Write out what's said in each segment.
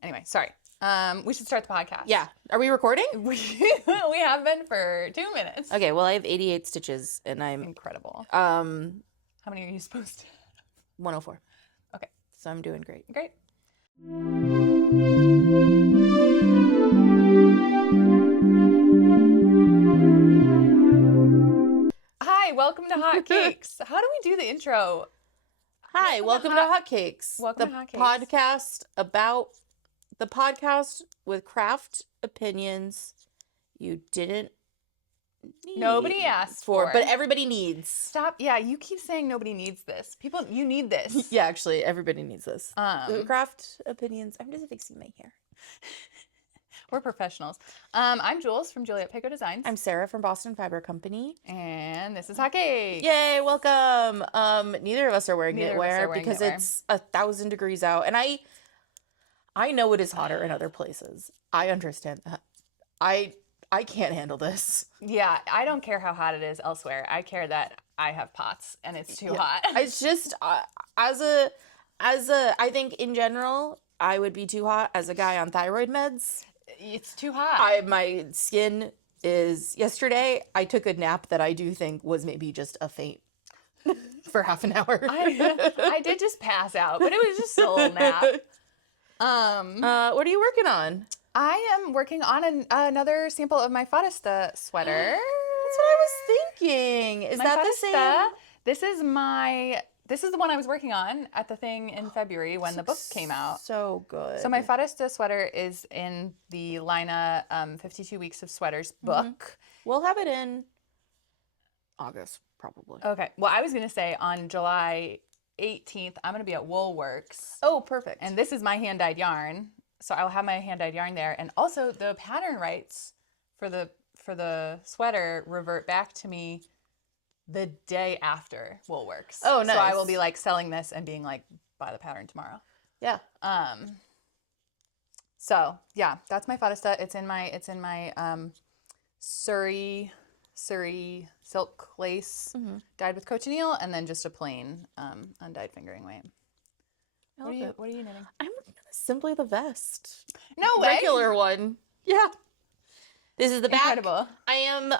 Anyway, sorry. We should start the podcast. Yeah. Are we recording? We have been for 2 minutes. Okay, well, I have 88 stitches, and I'm... Incredible. 104. How many are you supposed to? Okay. So I'm doing great. Great. Hi, welcome to Hot Cakes. How do we do the intro? Hi, welcome to Hot Cakes. Welcome to Hot Cakes. Podcast about... The podcast with craft opinions you didn't need. Nobody asked for. But everybody needs. Stop. Yeah, you keep saying nobody needs this. People, you need this. Yeah, actually, everybody needs this. Craft opinions. I'm just fixing my hair. We're professionals. I'm Jules from Juliette Pécaut Designs. I'm Sara from Boston Fiber Company. And this is Hot Cakes. Yay, welcome. Neither of us are wearing Neither of us knitwear are wearing because knitwear. it's 1,000 degrees out. And I know it is hotter in other places. I understand that. I can't handle this. Yeah, I don't care how hot it is elsewhere. I care that I have POTS and it's too hot. It's just I think in general I would be too hot as a guy on thyroid meds. It's too hot. My skin is. Yesterday I took a nap that I do think was maybe just a faint for half an hour. I did just pass out, but it was just a little nap. What are you working on? I am working on another sample of my Farasta sweater. That's what I was thinking. Is that the same? This is the one I was working on at the thing in February when the book came out. So good. So my Farasta sweater is in the Laine 52 Weeks of Sweaters book. We'll have it in August, probably. Okay. Well, I was going to say on July 18th, I'm going to be at Woolworks. Oh, perfect. And this is my hand-dyed yarn. So I'll have my hand-dyed yarn there. And also the pattern rights for the sweater revert back to me the day after Woolworks. Oh, nice. So I will be like selling this and being like, buy the pattern tomorrow. Yeah. So yeah, that's my Farasta. It's in my Suri Silk Lace, dyed with cochineal, and then just a plain undyed fingering weight. What are you knitting? I'm simply the vest. No way. Regular one. Yeah. This is the back. Incredible. I am.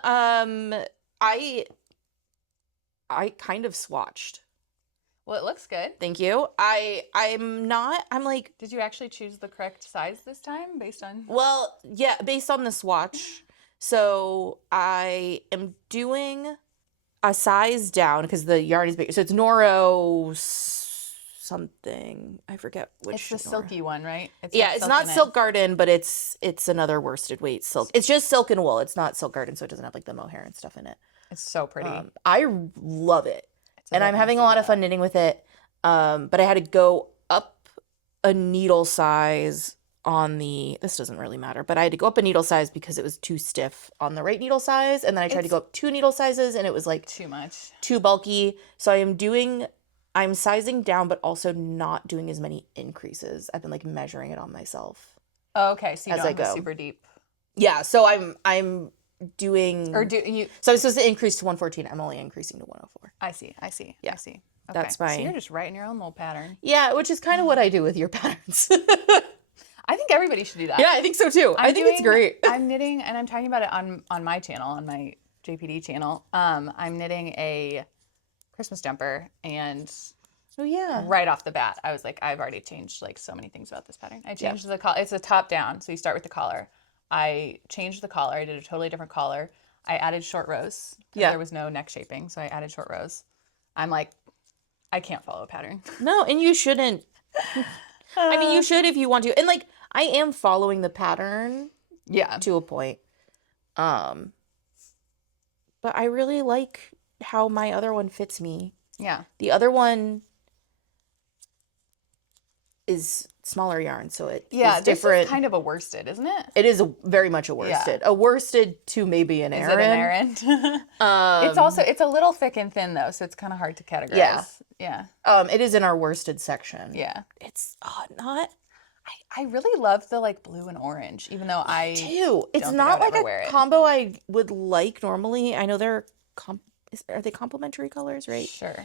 I kind of swatched. Well, it looks good. Thank you. I'm like. Did you actually choose the correct size this time based on? Well, yeah, based on the swatch. So I am doing a size down because the yarn is big. So it's Noro something. I forget which. It's the silky one, right? It's not Silk Garden, but it's another worsted weight silk. It's just silk and wool. It's not Silk Garden, so it doesn't have like the mohair and stuff in it. It's so pretty. I love it. And I'm having a lot of fun knitting with it. But I had to go up a needle size on this doesn't really matter, but I had to go up a needle size because it was too stiff on the right needle size. And then I tried to go up 2 needle sizes and it was like too much, too bulky. So I'm sizing down, but also not doing as many increases. I've been like measuring it on myself. Oh, okay. So you as don't I have go. a super deep. Yeah. So I'm doing. Or do you? So I'm supposed to increase to 114. I'm only increasing to 104. I see. Yeah. I see. Okay. That's my. So you're just writing your own little pattern. Yeah, which is kind of what I do with your patterns. I think everybody should do that. Yeah, I think so too. I think it's great. I'm knitting, and I'm talking about it on my channel, on my JPD channel. I'm knitting a Christmas jumper, and right off the bat, I was like, I've already changed like so many things about this pattern. I changed the collar. It's a top down, so you start with the collar. I changed the collar. I did a totally different collar. I added short rows. Yeah. There was no neck shaping, so I added short rows. I'm like, I can't follow a pattern. No, and you shouldn't. I mean, you should if you want to. And like, I am following the pattern. Yeah. To a point. But I really like how my other one fits me. Yeah. The other one is smaller yarn, so it is different. This is kind of a worsted, isn't it? It is very much a worsted. Yeah. A worsted to maybe an Aran. Is it an Aran? It's a little thick and thin though, so it's kind of hard to categorize. Yeah. It is in our worsted section. Yeah. It's not. I really love the like blue and orange, even though I do. It's not like a combo I would like normally. I know they're are they complementary colors, right? Sure.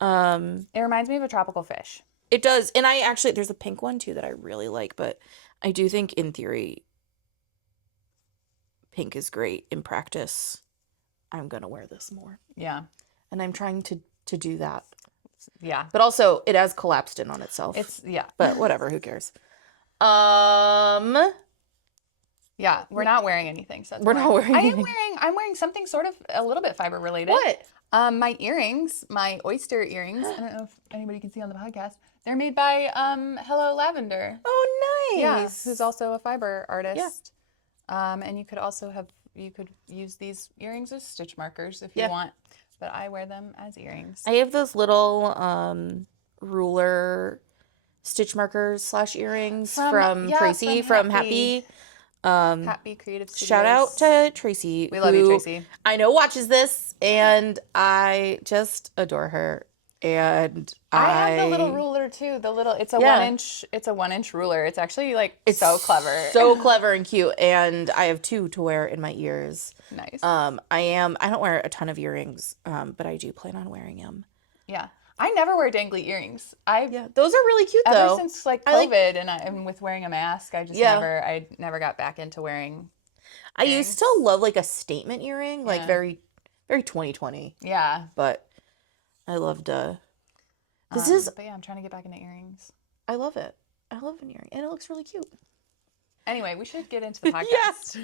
It reminds me of a tropical fish. It does. And there's a pink one too that I really like, but I do think in theory, pink is great. In practice, I'm going to wear this more. Yeah. And I'm trying to do that. Yeah. But also, it has collapsed in on itself. Yeah. But whatever, who cares? Yeah, we're not wearing anything. So we're not wearing anything. I'm wearing something sort of a little bit fiber related. What? My earrings, my oyster earrings. I don't know if anybody can see on the podcast. They're made by Hello Lavender. Oh, nice. Yeah, who's also a fiber artist. Yeah. And you could use these earrings as stitch markers if you want, but I wear them as earrings. I have those little ruler stitch markers / earrings from Tracy from HapBee. HapBee Creative Studios. Shout out to Tracy. We love you, Tracy. I know watches this, and I just adore her. And I have the little ruler too. It's a 1-inch ruler. It's actually it's so clever. So clever and cute. And I have 2 to wear in my ears. Nice. I don't wear a ton of earrings, but I do plan on wearing them. Yeah. I never wear dangly earrings. Those are really cute though. Ever since COVID and with wearing a mask, I just never got back into wearing. I used to love a statement earring, very, very 2020. Yeah. But I loved But yeah, I'm trying to get back into earrings. I love it. I love an earring, and it looks really cute. Anyway, we should get into the podcast. Yes.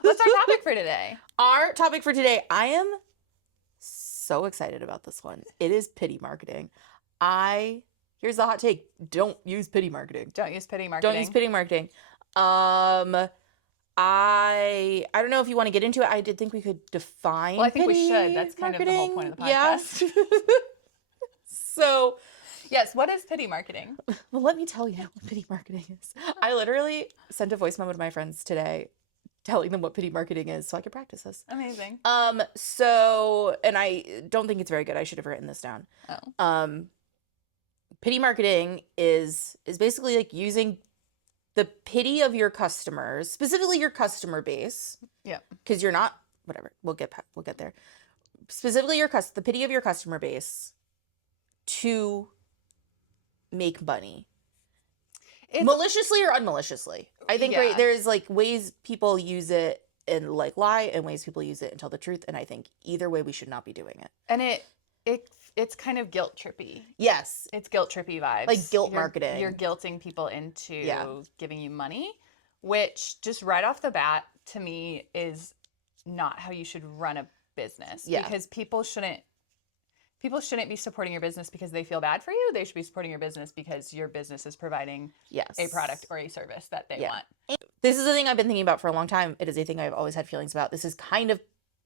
What's our topic for today? Our topic for today, I am so excited about this one. It is pity marketing. Here's the hot take. Don't use pity marketing. Don't use pity marketing. Don't use pity marketing. I don't know if you want to get into it. I did think we could define. Well, I think we should. That's kind of the whole point of the podcast. Yeah. So, yes, what is pity marketing? Well, let me tell you what pity marketing is. I literally sent a voice memo to my friends today telling them what pity marketing is so I could practice this. Amazing. So, and I don't think it's very good. I should have written this down. Oh. Pity marketing is basically using the pity of your customers, specifically your customer base. Yeah. Because you're not, whatever, we'll get there. Specifically the pity of your customer base to make money. Maliciously or unmaliciously. I think there's ways people use it and lie, and ways people use it and tell the truth, and I think either way we should not be doing it. And it's kind of guilt trippy. Yes. It's guilt trippy vibes. Guilt marketing. You're guilting people into giving you money, which just right off the bat to me is not how you should run a business. Yeah. Because people shouldn't be supporting your business because they feel bad for you. They should be supporting your business because your business is providing a product or a service that they want. This is a thing I've been thinking about for a long time. It is a thing I've always had feelings about. This is kind of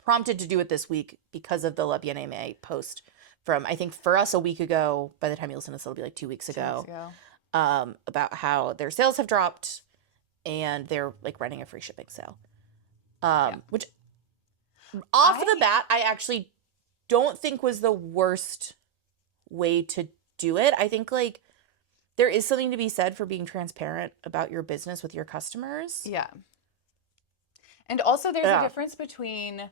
prompted to do it this week because of the Le Bien-Aimé post from, I think, for us a week ago. By the time you listen to this, it'll be 2 weeks ago. About how their sales have dropped and they're running a free shipping sale. Which off the bat, I actually don't think was the worst way to do it. I think there is something to be said for being transparent about your business with your customers. Yeah. And also there's a difference between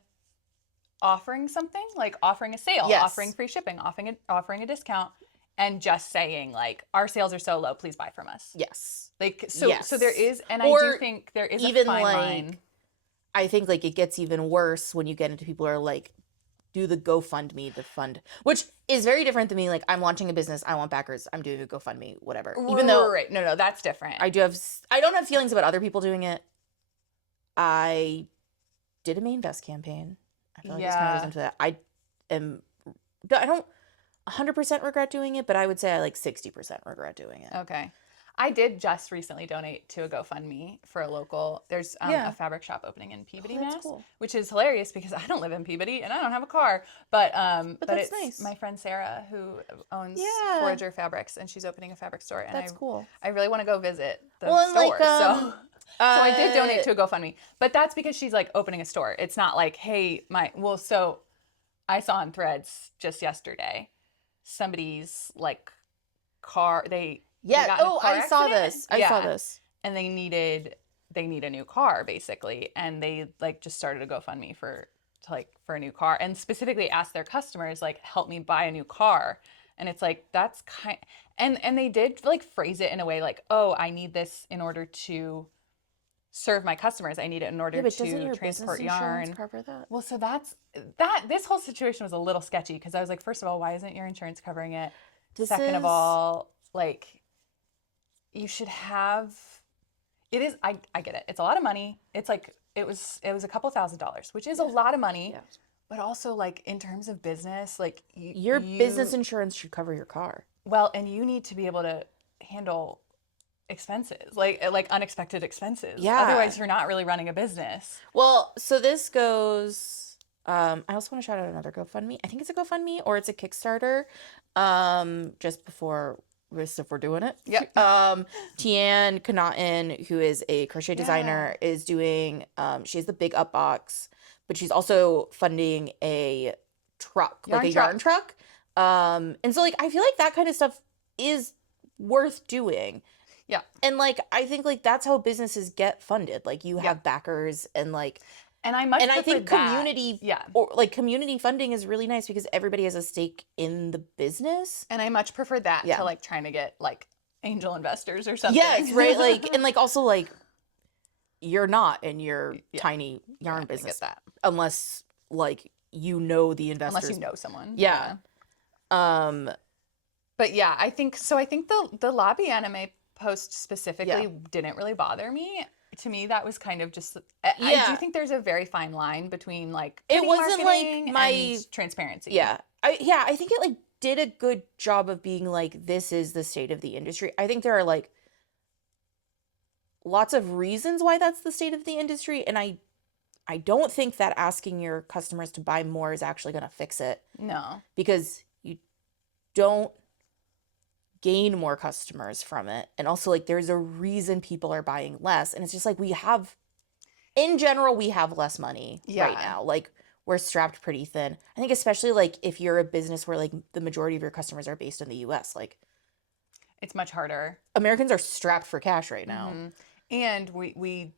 offering something, offering a sale, offering free shipping, offering a discount, and just saying our sales are so low, please buy from us. Yes. So there is, and I do think there is even a fine line. I think it gets even worse when you get into people who are do the GoFundMe to fund, which is very different than me. I'm launching a business. I want backers. I'm doing a GoFundMe, whatever. Even though no, that's different. I don't have feelings about other people doing it. I did a May Invest campaign. I feel this kind of goes into that. I don't 100% regret doing it, but I would say I 60% regret doing it. Okay. I did just recently donate to a GoFundMe for a local. There's a fabric shop opening in Peabody, Mass, cool. Which is hilarious because I don't live in Peabody and I don't have a car. But it's nice. My friend Sarah who owns Forager Fabrics, and she's opening a fabric store. And cool. I really want to go visit the store. So I did donate to a GoFundMe, but that's because she's opening a store. It's not hey, so I saw on Threads just yesterday somebody's car I saw this. I saw this. And they need a new car basically, and they just started a GoFundMe for a new car, and specifically asked their customers help me buy a new car, And it's like, that's kind, and they did like phrase it in a way like, oh, I need this in order to serve my customers. I need it in order but doesn't to your transport business insurance yarn. cover that? Well, so this whole situation was a little sketchy because I was like, first of all, why isn't your insurance covering it? Second of all, like, you should have, it is, I get it. It's a lot of money. It's like, it was a couple $1,000s, which is a lot of money. Yeah. But also, like, in terms of business, like, Your business insurance should cover your car. Well, and you need to be able to handle expenses, like unexpected expenses. Yeah. Otherwise, you're not really running a business. Well, so this goes. I also want to shout out another GoFundMe. I think it's a GoFundMe or it's a Kickstarter. Just before if we're doing it. Yep. Tian Kanatin, who is a crochet designer, is doing. She has the Big Up box, but she's also funding a truck, like a yarn truck. And so like I feel like that kind of stuff is worth doing. Yeah. And like I think like that's how businesses get funded. Like you have backers and like and I think community or like community funding is really nice because everybody has a stake in the business. And I much prefer that to like trying to get like angel investors or something. Yes, right. Like and like also like you're not in your tiny yarn business unless like you know the investors. Unless you know someone. Yeah. But yeah, I think the lobby anime post specifically didn't really bother me. To me, that was kind of just. I do think there's a very fine line between like it wasn't like my and transparency. Yeah, I think it like did a good job of being like this is the state of the industry. I think there are like lots of reasons why that's the state of the industry, and I don't think that asking your customers to buy more is actually going to fix it. No, because you don't gain more customers from it, and also like there's a reason people are buying less, and it's just like we have less money right now. Like we're strapped pretty thin. I think especially like if you're a business where like the majority of your customers are based in the US, like it's much harder. Americans are strapped for cash right now. And we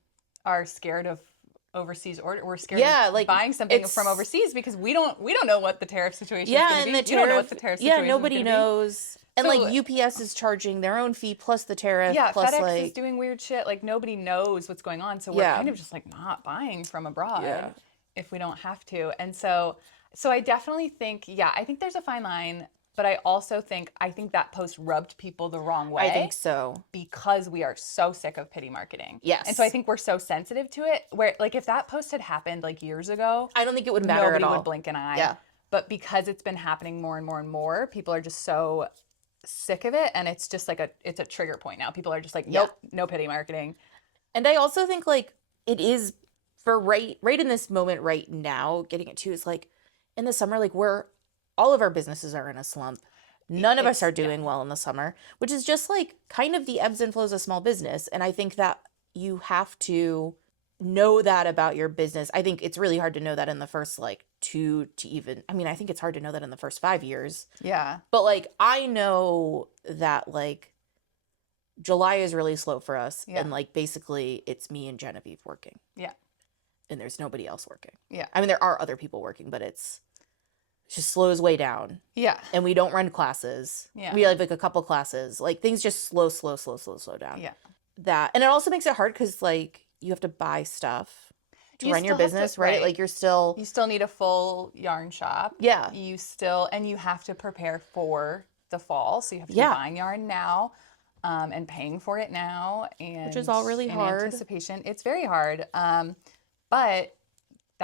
are scared of overseas order. We're scared of like buying something from overseas because we don't know what the tariff situation is going to be. You don't know what the tariff situation is nobody knows. And like UPS is charging their own fee plus the tariff. Yeah, plus FedEx is doing weird shit. Like nobody knows what's going on, so we're kind of just like not buying from abroad if we don't have to. And so I definitely think I think there's a fine line, but I also think that post rubbed people the wrong way. I think so because we are so sick of pity marketing. Yes, and so I think we're so sensitive to it. Where like if that post had happened like years ago, I don't think it would matter at all. Nobody would blink an eye. Yeah, but because it's been happening more and more and more, people are just so sick of it, and it's just like it's a trigger point now. People are just like, nope, no pity marketing. And I also think like it is for right in this moment right now, getting it to is like in the summer, like all of our businesses are in a slump. None of us are doing well in the summer, which is just like kind of the ebbs and flows of small business. And I think that you have to know that about your business. I think it's really hard to know that in the first like I think it's hard to know that in the first 5 years. Yeah. But like I know that like July is really slow for us. Yeah. And like basically it's me and Genevieve working. Yeah. And there's nobody else working. Yeah. I mean, there are other people working, but it just slows way down. Yeah. And we don't run classes. Yeah. We have like a couple classes. Like things just slow down. Yeah. And it also makes it hard because like you have to buy stuff to run your business, right? Like you still need a full yarn shop. Yeah. And you have to prepare for the fall. So you have to be buying yarn now and paying for it now. And which is all really hard. Anticipation. It's very hard. But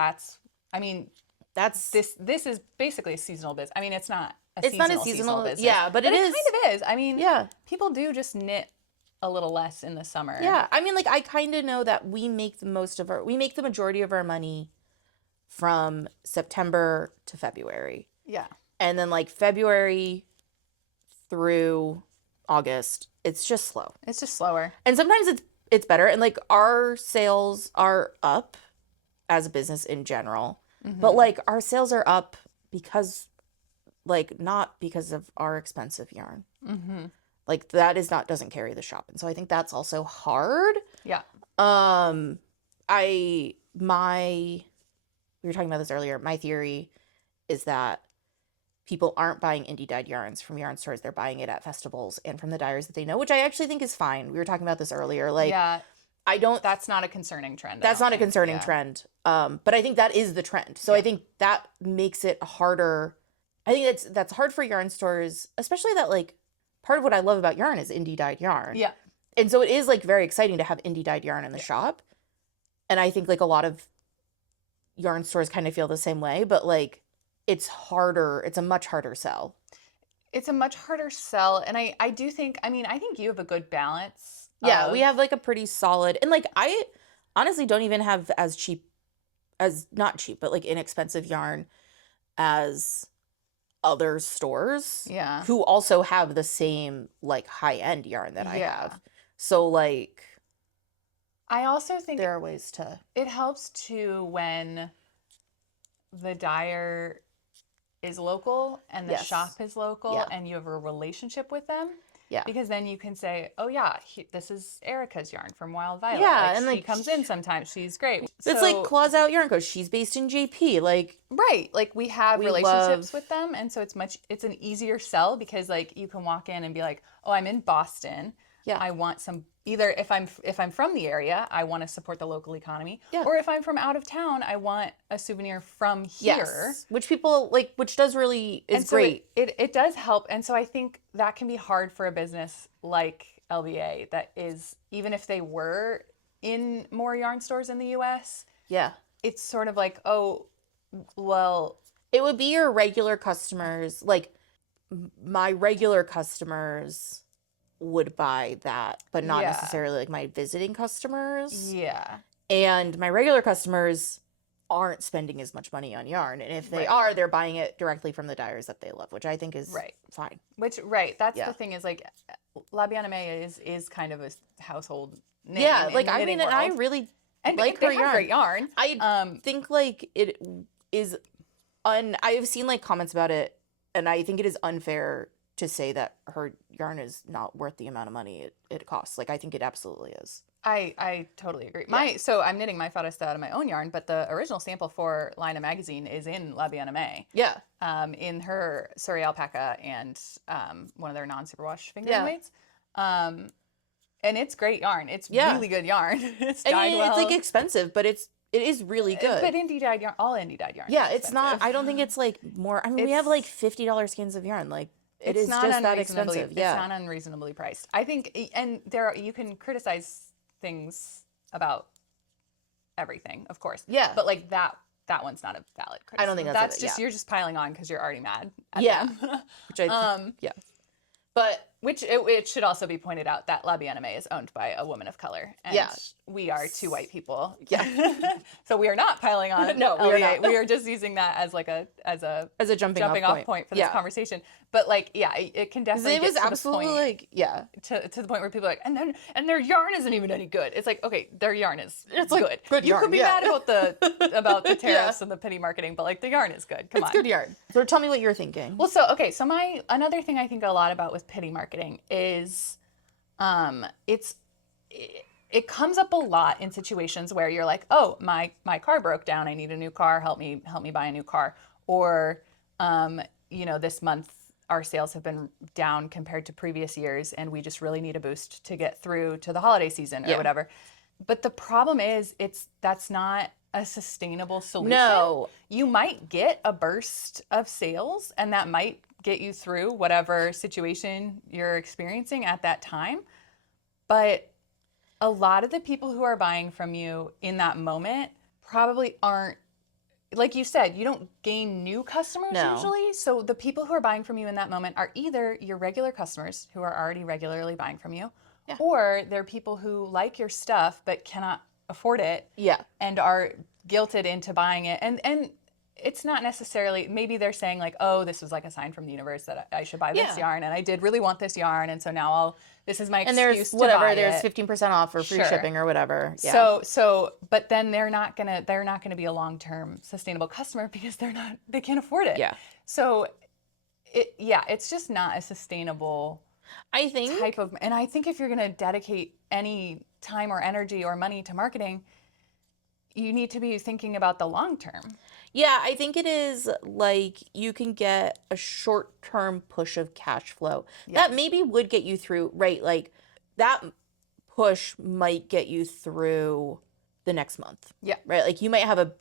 this is basically a seasonal business. I mean, it's not a seasonal business. Yeah, but it is. It kind of is. I mean, people do just knit a little less in the summer. Yeah. I mean, like I kind of know that we make the majority of our money from September to February. Yeah. And then like February through August, it's just slow. It's just slower. And sometimes it's better. And like our sales are up as a business in general. Mm-hmm. But like our sales are up because like not because of our expensive yarn. Mm-hmm. Like that doesn't carry the shop. And so I think that's also hard. Yeah. We were talking about this earlier. My theory is that people aren't buying indie dyed yarns from yarn stores. They're buying it at festivals and from the dyers that they know, which I actually think is fine. We were talking about this earlier. Like, I don't. That's not a concerning trend. That's not a concerning trend. But I think that is the trend. So I think that makes it harder. I think that's hard for yarn stores, especially that like part of what I love about yarn is indie dyed yarn. Yeah. And so it is like very exciting to have indie dyed yarn in the shop. And I think like a lot of yarn stores kind of feel the same way, but like it's harder. It's a much harder sell. It's a much harder sell. And I do think, I mean, I think you have a good balance. Yeah, we have like a pretty solid, and like I honestly don't even have as cheap, as not cheap, but like inexpensive yarn as other stores. Yeah. Who also have the same like high end yarn that I have. So like I also think there are ways to. It helps too when the dyer is local and the shop is local and you have a relationship with them. Yeah. Because then you can say, oh yeah, this is Erica's yarn from Wild Violet. Yeah, like, and she like comes in sometimes. She's great. It's like Claws Out Yarn Co. She's based in JP. Like like we have relationships with them, and so it's an easier sell because like you can walk in and be like, oh, I'm in Boston. Yeah. I want some either if I'm from the area, I want to support the local economy. Yeah. Or if I'm from out of town, I want a souvenir from here. Yes. Which people like, which does really is so great. It does help. And so I think that can be hard for a business like LBA that is, even if they were in more yarn stores in the US. Yeah. It's sort of like, oh, well. It would be your regular customers. Like my regular customers would buy that, but not necessarily like my visiting customers. Yeah. And my regular customers aren't spending as much money on yarn. And if they are, they're buying it directly from the dyers that they love, which I think is fine. Which, that's the thing is like, La Bien-Aimée is kind of a household name. Yeah, like I mean, and I really like her yarn. Great yarn. I think like it is, I have seen like comments about it, and I think it is unfair to say that her yarn is not worth the amount of money it costs. Like I think it absolutely is. I totally agree. So I'm knitting my Farasta out of my own yarn, but the original sample for Laine magazine is in La Bien-Aimée. Yeah. In her Suri alpaca and one of their non-superwash fingering weights. And it's great yarn. It's really good yarn. It's dyed well. It's like expensive, but it is really good. But indie dyed yarn, all indie dyed yarn. Yeah, it's not. I don't think it's like more. I mean, we have like $50 skins of yarn. Like it's not just that expensive. Yeah, it's not unreasonably priced. I think, and you can criticize things about everything, of course. Yeah, but like that one's not a valid criticism. I don't think that's just you're just piling on because you're already mad. At them. Which I think, But it should also be pointed out that La Bien-Aimée is owned by a woman of color, and we are two white people. Yeah, so we are not piling on. No, we are not. We are just using that as like a jumping off point for this conversation. But like, it can definitely. It was absolutely to the point where people are like, and their yarn isn't even any good. It's like, okay, their yarn is it's like good. You yarn, could be mad about the tariffs and the pity marketing, but like the yarn is good. Come on, it's good yarn. So tell me what you're thinking. Well, so another thing I think a lot about with pity marketing is, it comes up a lot in situations where you're like, oh, my car broke down, I need a new car, help me buy a new car, or this month our sales have been down compared to previous years and we just really need a boost to get through to the holiday season or whatever. But the problem is that's not a sustainable solution. No. You might get a burst of sales and that might get you through whatever situation you're experiencing at that time. But a lot of the people who are buying from you in that moment probably aren't, like you said, you don't gain new customers usually. So the people who are buying from you in that moment are either your regular customers who are already regularly buying from you, or they're people who like your stuff but cannot afford it and are guilted into buying it. And it's not necessarily, maybe they're saying like, oh, this was like a sign from the universe that I should buy this yarn, and I did really want this yarn, and so now this is my excuse to buy it. There's 15% off or free shipping or whatever. Yeah. So, but then they're not gonna be a long-term sustainable customer because they can't afford it. Yeah. So, it's just not a sustainable type of, and I think if you're gonna dedicate any time or energy or money to marketing, you need to be thinking about the long term. Yeah, I think it is like you can get a short-term push of cash flow that maybe would get you through, right? Like that push might get you through the next month. Yeah. Right? Like you might have a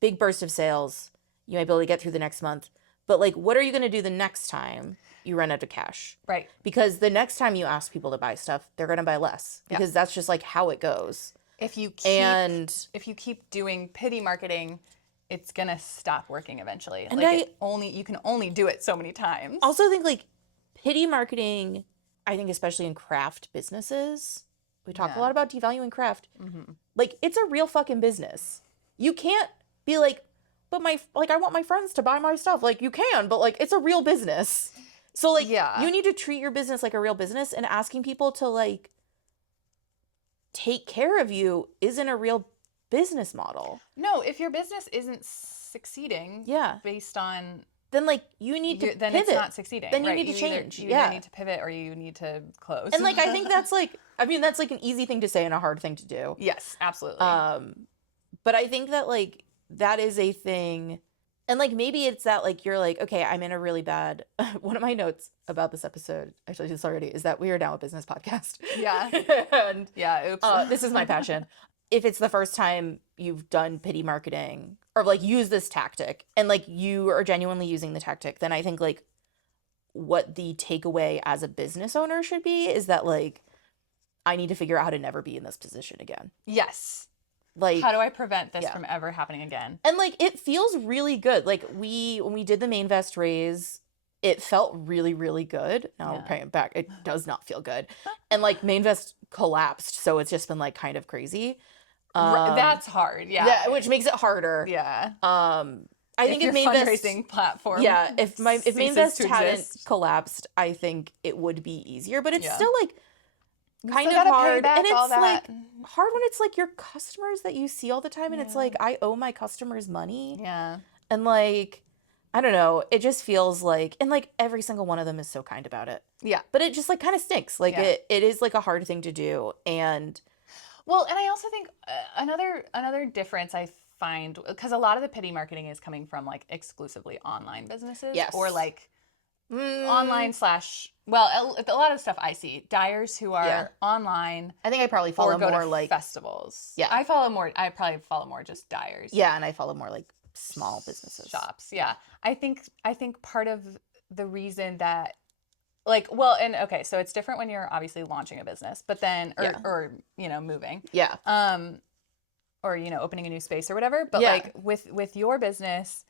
big burst of sales. You might be able to get through the next month. But like, what are you going to do the next time you run out of cash? Right. Because the next time you ask people to buy stuff, they're going to buy less because that's just like how it goes. If you keep doing pity marketing, it's gonna stop working eventually. And like you can only do it so many times. Also think like pity marketing, I think especially in craft businesses, we talk a lot about devaluing craft. Mm-hmm. Like it's a real fucking business. You can't be like, but I want my friends to buy my stuff. Like you can, but like it's a real business. So like you need to treat your business like a real business, and asking people to like take care of you isn't a real business model. No, if your business isn't succeeding based on then like you need to then pivot. It's not succeeding. Then you need to change. You either need to pivot or you need to close. And like I think that's like that's like an easy thing to say and a hard thing to do. Yes, absolutely. But I think that like that is a thing. And like maybe it's that like you're like, okay, I'm in a really bad one of my notes about this episode, actually this already, is that we are now a business podcast. Yeah. And oops. This is my passion. If it's the first time you've done pity marketing or like use this tactic and like you are genuinely using the tactic, then I think like what the takeaway as a business owner should be is that like I need to figure out how to never be in this position again. Yes. Like, how do I prevent this from ever happening again? And like it feels really good. Like when we did the main vest raise, it felt really, really good. Now paying it back, it does not feel good. And like main vest collapsed, so it's just been like kind of crazy. That's hard, yeah. Which makes it harder. Yeah. I think if main fundraising platform. Yeah, if main vest hadn't collapsed, I think it would be easier. But it's still like kind of hard, and it's like hard when it's like your customers that you see all the time, and it's like I owe my customers money. Yeah. And like I don't know, it just feels like, and like every single one of them is so kind about it. Yeah. But it just like kind of stinks. Like it is like a hard thing to do. And well, and I also think another difference I find, because a lot of the pity marketing is coming from like exclusively online businesses, or like online / well, a lot of stuff I see dyers who are online. I think I probably follow more like festivals. Yeah, I probably follow more just dyers. Yeah, and I follow more like small businesses, shops. Yeah, I think part of the reason that like, well, and okay, so it's different when you're obviously launching a business, but then or moving. Yeah. Or opening a new space or whatever, but like with your business,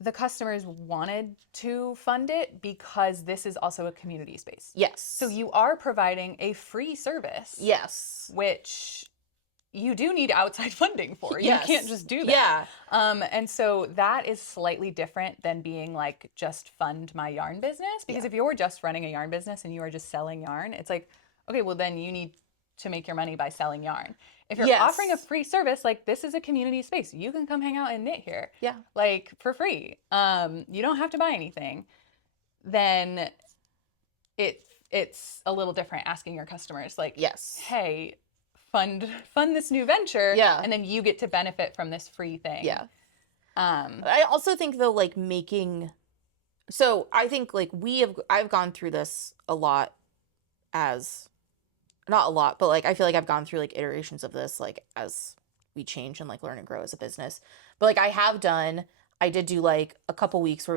the customers wanted to fund it because this is also a community space. Yes. So you are providing a free service. Yes. Which you do need outside funding for. Yes. You can't just do that. Yeah. And so that is slightly different than being like, just fund my yarn business. Because if you're just running a yarn business and you are just selling yarn, it's like, okay, well then you need to make your money by selling yarn. If you're offering a free service, like this is a community space, you can come hang out and knit here. Yeah. Like for free. You don't have to buy anything. Then it's a little different asking your customers like, hey, fund this new venture. Yeah. And then you get to benefit from this free thing. Yeah. I also think though, like so I think like I've gone through this a lot not a lot, but like I feel like I've gone through like iterations of this like as we change and like learn and grow as a business. But like I did do like a couple weeks where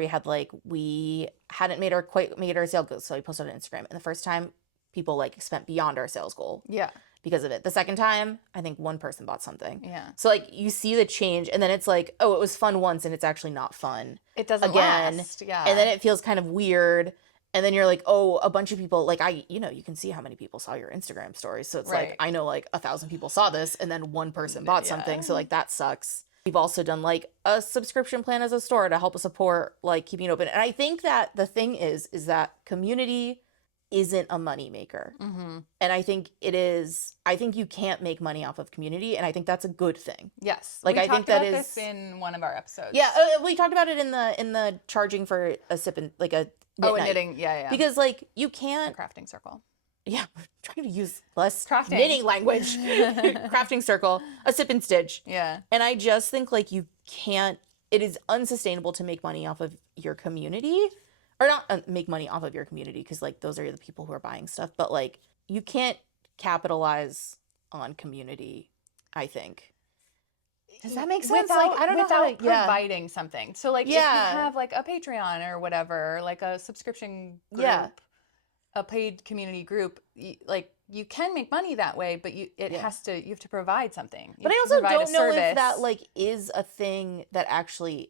we hadn't made our sales goal, so I posted on Instagram, and the first time people like spent beyond our sales goal. Yeah. Because of it. The second time, I think one person bought something. Yeah. So like you see the change, and then it's like, oh, it was fun once and it's actually not fun. It doesn't again. Last. Yeah. And then it feels kind of weird. And then you're like, oh, a bunch of people, like you can see how many people saw your Instagram stories. So it's like, I know like 1,000 people saw this and then one person bought something. So like that sucks. We've also done like a subscription plan as a store to help us support like keeping it open. And I think that the thing is that community isn't a money maker. Mm-hmm. And I think it is, I think you can't make money off of community. And I think that's a good thing. Yes. Like we I think that is this in one of our episodes. Yeah. We talked about it in the charging for a sip and like a knit night. Knitting. Yeah. Because like you can't. A crafting circle. yeah, we're trying to use less Crafting. knitting language. Crafting circle, a sip and stitch. Yeah. And I just think like you can't, it is unsustainable to make money off of your community, or not make money off of your community, because like those are the people who are buying stuff, but like you can't capitalize on community, I think. Does that make sense? Without, like I don't know without how to, providing something. So like if you have like a Patreon or whatever, like a subscription group, a paid community group, like you can make money that way, but you have to provide something. But I also don't know if that like is a thing that actually,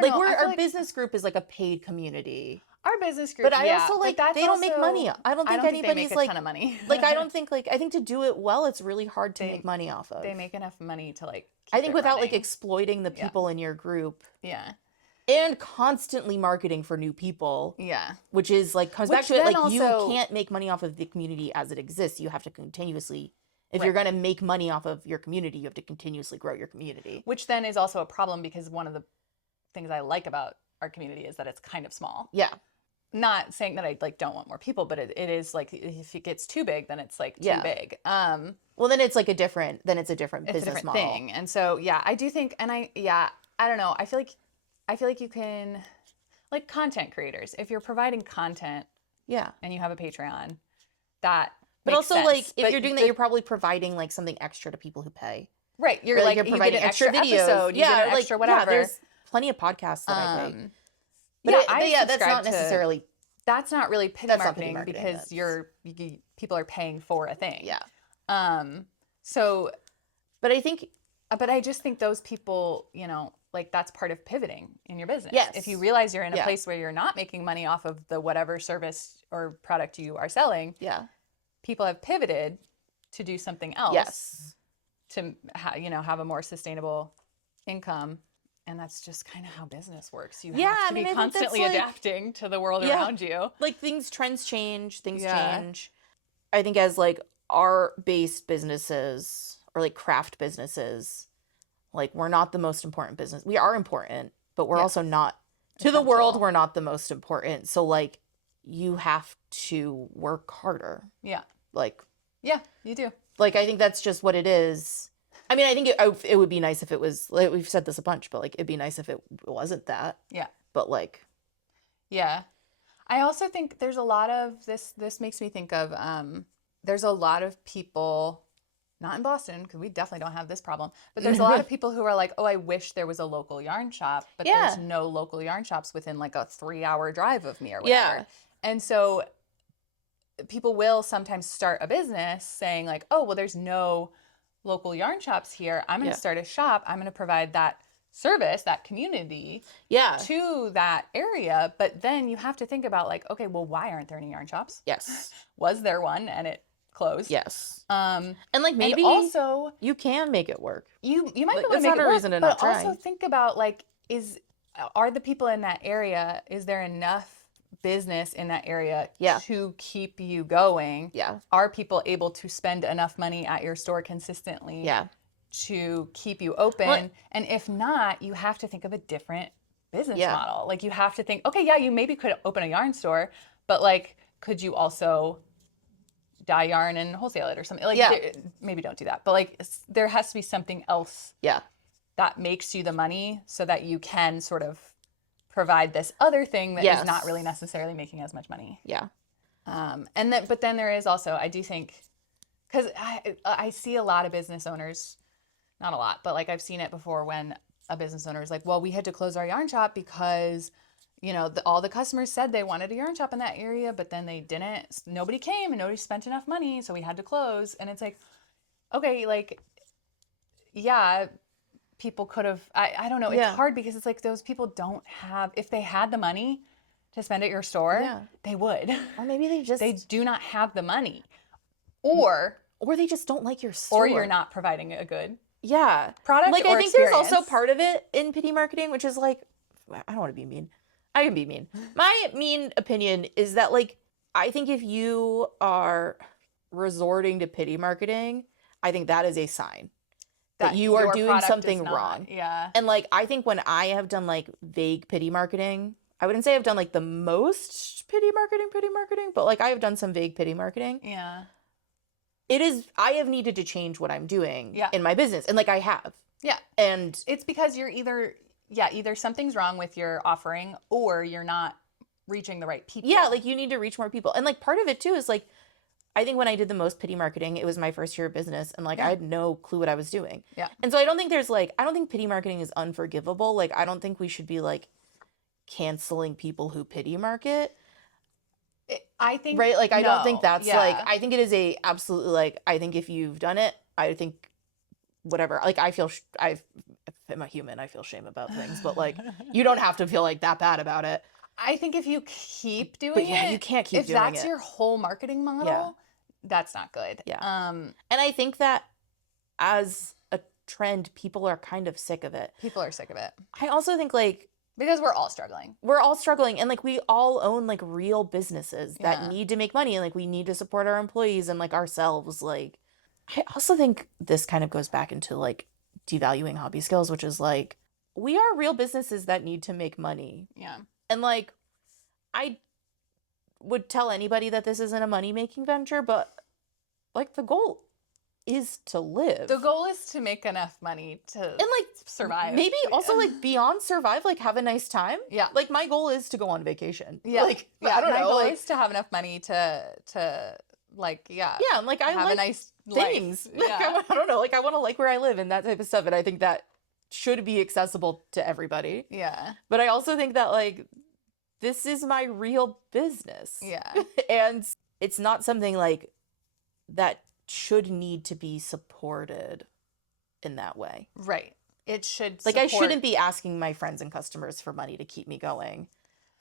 like our business group is like a paid community. Our business group, but I also like they don't make money. I don't think anybody's they make like a ton of money. Like I don't think I think to do it well, it's really hard to make money off of. They make enough money to like. I think without like exploiting the people in your group. Yeah. And constantly marketing for new people. Yeah. Which is like comes back to it, like also, you can't make money off of the community as it exists. You have to continuously, if you're going to make money off of your community, you have to continuously grow your community. Which then is also a problem, because one of the things I like about our community is that it's kind of small. Yeah. Not saying that I like don't want more people, but it is like if it gets too big, then it's like too big. Well, then it's like a different business model. Thing. And so I do think, and I don't know. I feel like you can, like content creators, if you're providing content, and you have a Patreon, that. But also sense. Like if you're doing that, you're probably providing like something extra to people who pay. Right. You're like you're providing you get an extra videos. Episode, you get an extra whatever. Yeah, there's plenty of podcasts that I pay. But that's not necessarily. That's not really pity marketing, because people are paying for a thing. Yeah. So, but I just think those people, like that's part of pivoting in your business. Yes. If you realize you're in a place where you're not making money off of the whatever service or product you are selling. Yeah. People have pivoted to do something else. Yes. To have a more sustainable income. And that's just kind of how business works. You have to be constantly adapting to the world around you. Like trends change, things change. I think as like art-based businesses or like craft businesses, like we're not the most important business. We are important, but we're also not, to the world, we're not the most important. So like you have to work harder. Yeah. Like. Yeah, you do. Like I think that's just what it is. I mean, I think it would be nice if it was, like, we've said this a bunch, but like it'd be nice if it wasn't that. Yeah. But like. Yeah. I also think there's a lot of this makes me think of, there's a lot of people, not in Boston, because we definitely don't have this problem, but there's a lot of people who are like, oh, I wish there was a local yarn shop, but there's no local yarn shops within like a 3-hour drive of me or whatever. Yeah. And so people will sometimes start a business saying like, oh, well, there's no local yarn shops here. I'm going to start a shop. I'm going to provide that service, that community to that area. But then you have to think about like, okay, well, why aren't there any yarn shops? Yes. Was there one and it closed? Yes. And like maybe and also you can make it work. You might be able to make it work. That's not a reason to not try. But also think about like, are the people in that area, is there enough business in that area to keep you going? Yeah. Are people able to spend enough money at your store consistently to keep you open? Well, and if not, you have to think of a different business model. Like you have to think, okay, you maybe could open a yarn store, but like, could you also dye yarn and wholesale it or something? Like maybe don't do that, but like there has to be something else that makes you the money so that you can sort of provide this other thing that is not really necessarily making as much money. Yeah. But then there is also, I do think, because I see a lot of business owners, not a lot, but like I've seen it before when a business owner is like, well, we had to close our yarn shop because, all the customers said they wanted a yarn shop in that area, but then they didn't. Nobody came and nobody spent enough money, so we had to close. And it's like, okay, like, people could have, I don't know. It's hard because it's like those people don't have, if they had the money to spend at your store, they would. Or maybe they do not have the money. Or they just don't like your store. Or you're not providing a good product. Like, I think experience. there's also part of it in pity marketing, which is like, I don't want to be mean. I can be mean. My mean opinion is that like, I think if you are resorting to pity marketing, I think that is a sign that you are doing something wrong. Yeah. And like, I think when I have done like vague pity marketing, I wouldn't say I've done like the most pity marketing, but like I have done some vague pity marketing. Yeah. I have needed to change what I'm doing Yeah. in my business. And like I have. Yeah. And it's because you're either something's wrong with your offering or you're not reaching the right people. Yeah, like you need to reach more people. And like part of it too is like, I think when I did the most pity marketing, it was my first year of business and like I had no clue what I was doing. Yeah. And so I don't think pity marketing is unforgivable. Like I don't think we should be like canceling people who pity market. I think right, like I don't no. think that's Yeah. like, I think it is a absolutely like, I think if you've done it, I think whatever, like I feel I'm a human, I feel shame about things, but like you don't have to feel like that bad about it. I think if you keep doing But yeah, it, you can't keep if doing that's it. your whole marketing model, that's not good. Yeah. And I think that as a trend, people are kind of sick of it. People are sick of it. I also think like, because we're all struggling. And like we all own like real businesses that need to make money and like we need to support our employees and like ourselves. Like I also think this kind of goes back into like devaluing hobby skills, which is like we are real businesses that need to make money. Yeah. And like I would tell anybody that this isn't a money-making venture, but like the goal is to live. The goal is to make enough money to and like survive. Maybe also like beyond survive, like have a nice time. Yeah. Like my goal is to go on vacation. Yeah. Like I don't know. My goal like, is to have enough money to like Yeah, and like I have like a nice things. Life. Like, Yeah. I don't know. Like I want to like where I live and that type of stuff. And I think that should be accessible to everybody. Yeah. But I also think that like this is my real business. Yeah. And it's not something like that should need to be supported in that way. Right. It should like I shouldn't be asking my friends and customers for money to keep me going.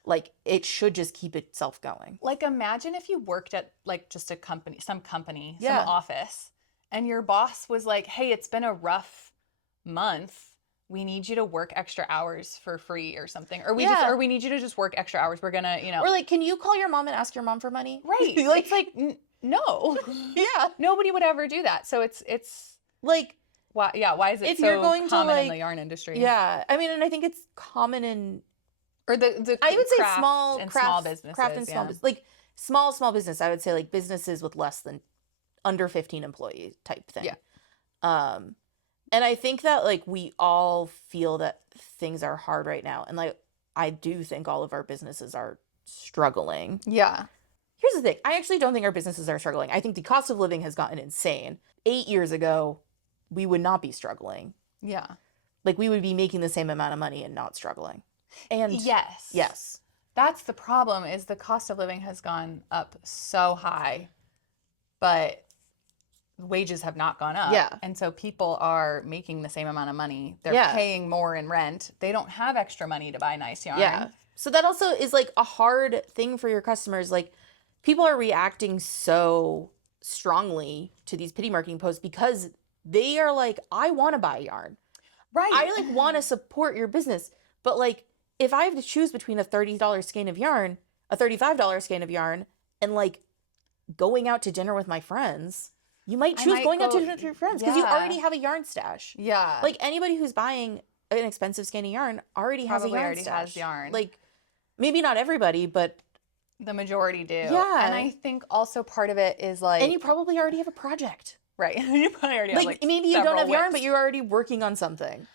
Like it should just keep itself going. Like imagine if you worked at like just some Yeah. office and your boss was like, "Hey, it's been a rough month. We need you to work extra hours for free or something. Or we need you to just work extra hours. We're gonna, Or like, can you call your mom and ask your mom for money? Right. Like, no. Yeah. Nobody would ever do that. So it's like, why is it if so you're going common to in the yarn industry? Yeah. I mean, and I think it's common in, or the I would say craft small and craft, small businesses. Craft and small business. Like small business, I would say like businesses with less than under 15 employee type thing. Yeah. And I think that like we all feel that things are hard right now. And like I do think all of our businesses are struggling. Yeah. Here's the thing. I actually don't think our businesses are struggling. I think the cost of living has gotten insane. 8 years ago, we would not be struggling. Yeah. Like we would be making the same amount of money and not struggling. And yes. That's the problem, is the cost of living has gone up so high, but wages have not gone up. Yeah. And so people are making the same amount of money. They're paying more in rent. They don't have extra money to buy nice yarn. Yeah. So that also is like a hard thing for your customers. Like people are reacting so strongly to these pity marketing posts because they are like, I want to buy yarn. Right. I like want to support your business. But like if I have to choose between a $30 skein of yarn, a $35 skein of yarn, and like going out to dinner with my friends, you might choose going out to dinner with your friends because you already have a yarn stash. Yeah. Like anybody who's buying an expensive skein of yarn already has a yarn stash. Has yarn. Like maybe not everybody, but the majority do. Yeah. And I think also part of it is like, and you probably already have a project. Right. You probably already have like maybe you don't have yarn, but you're already working on something.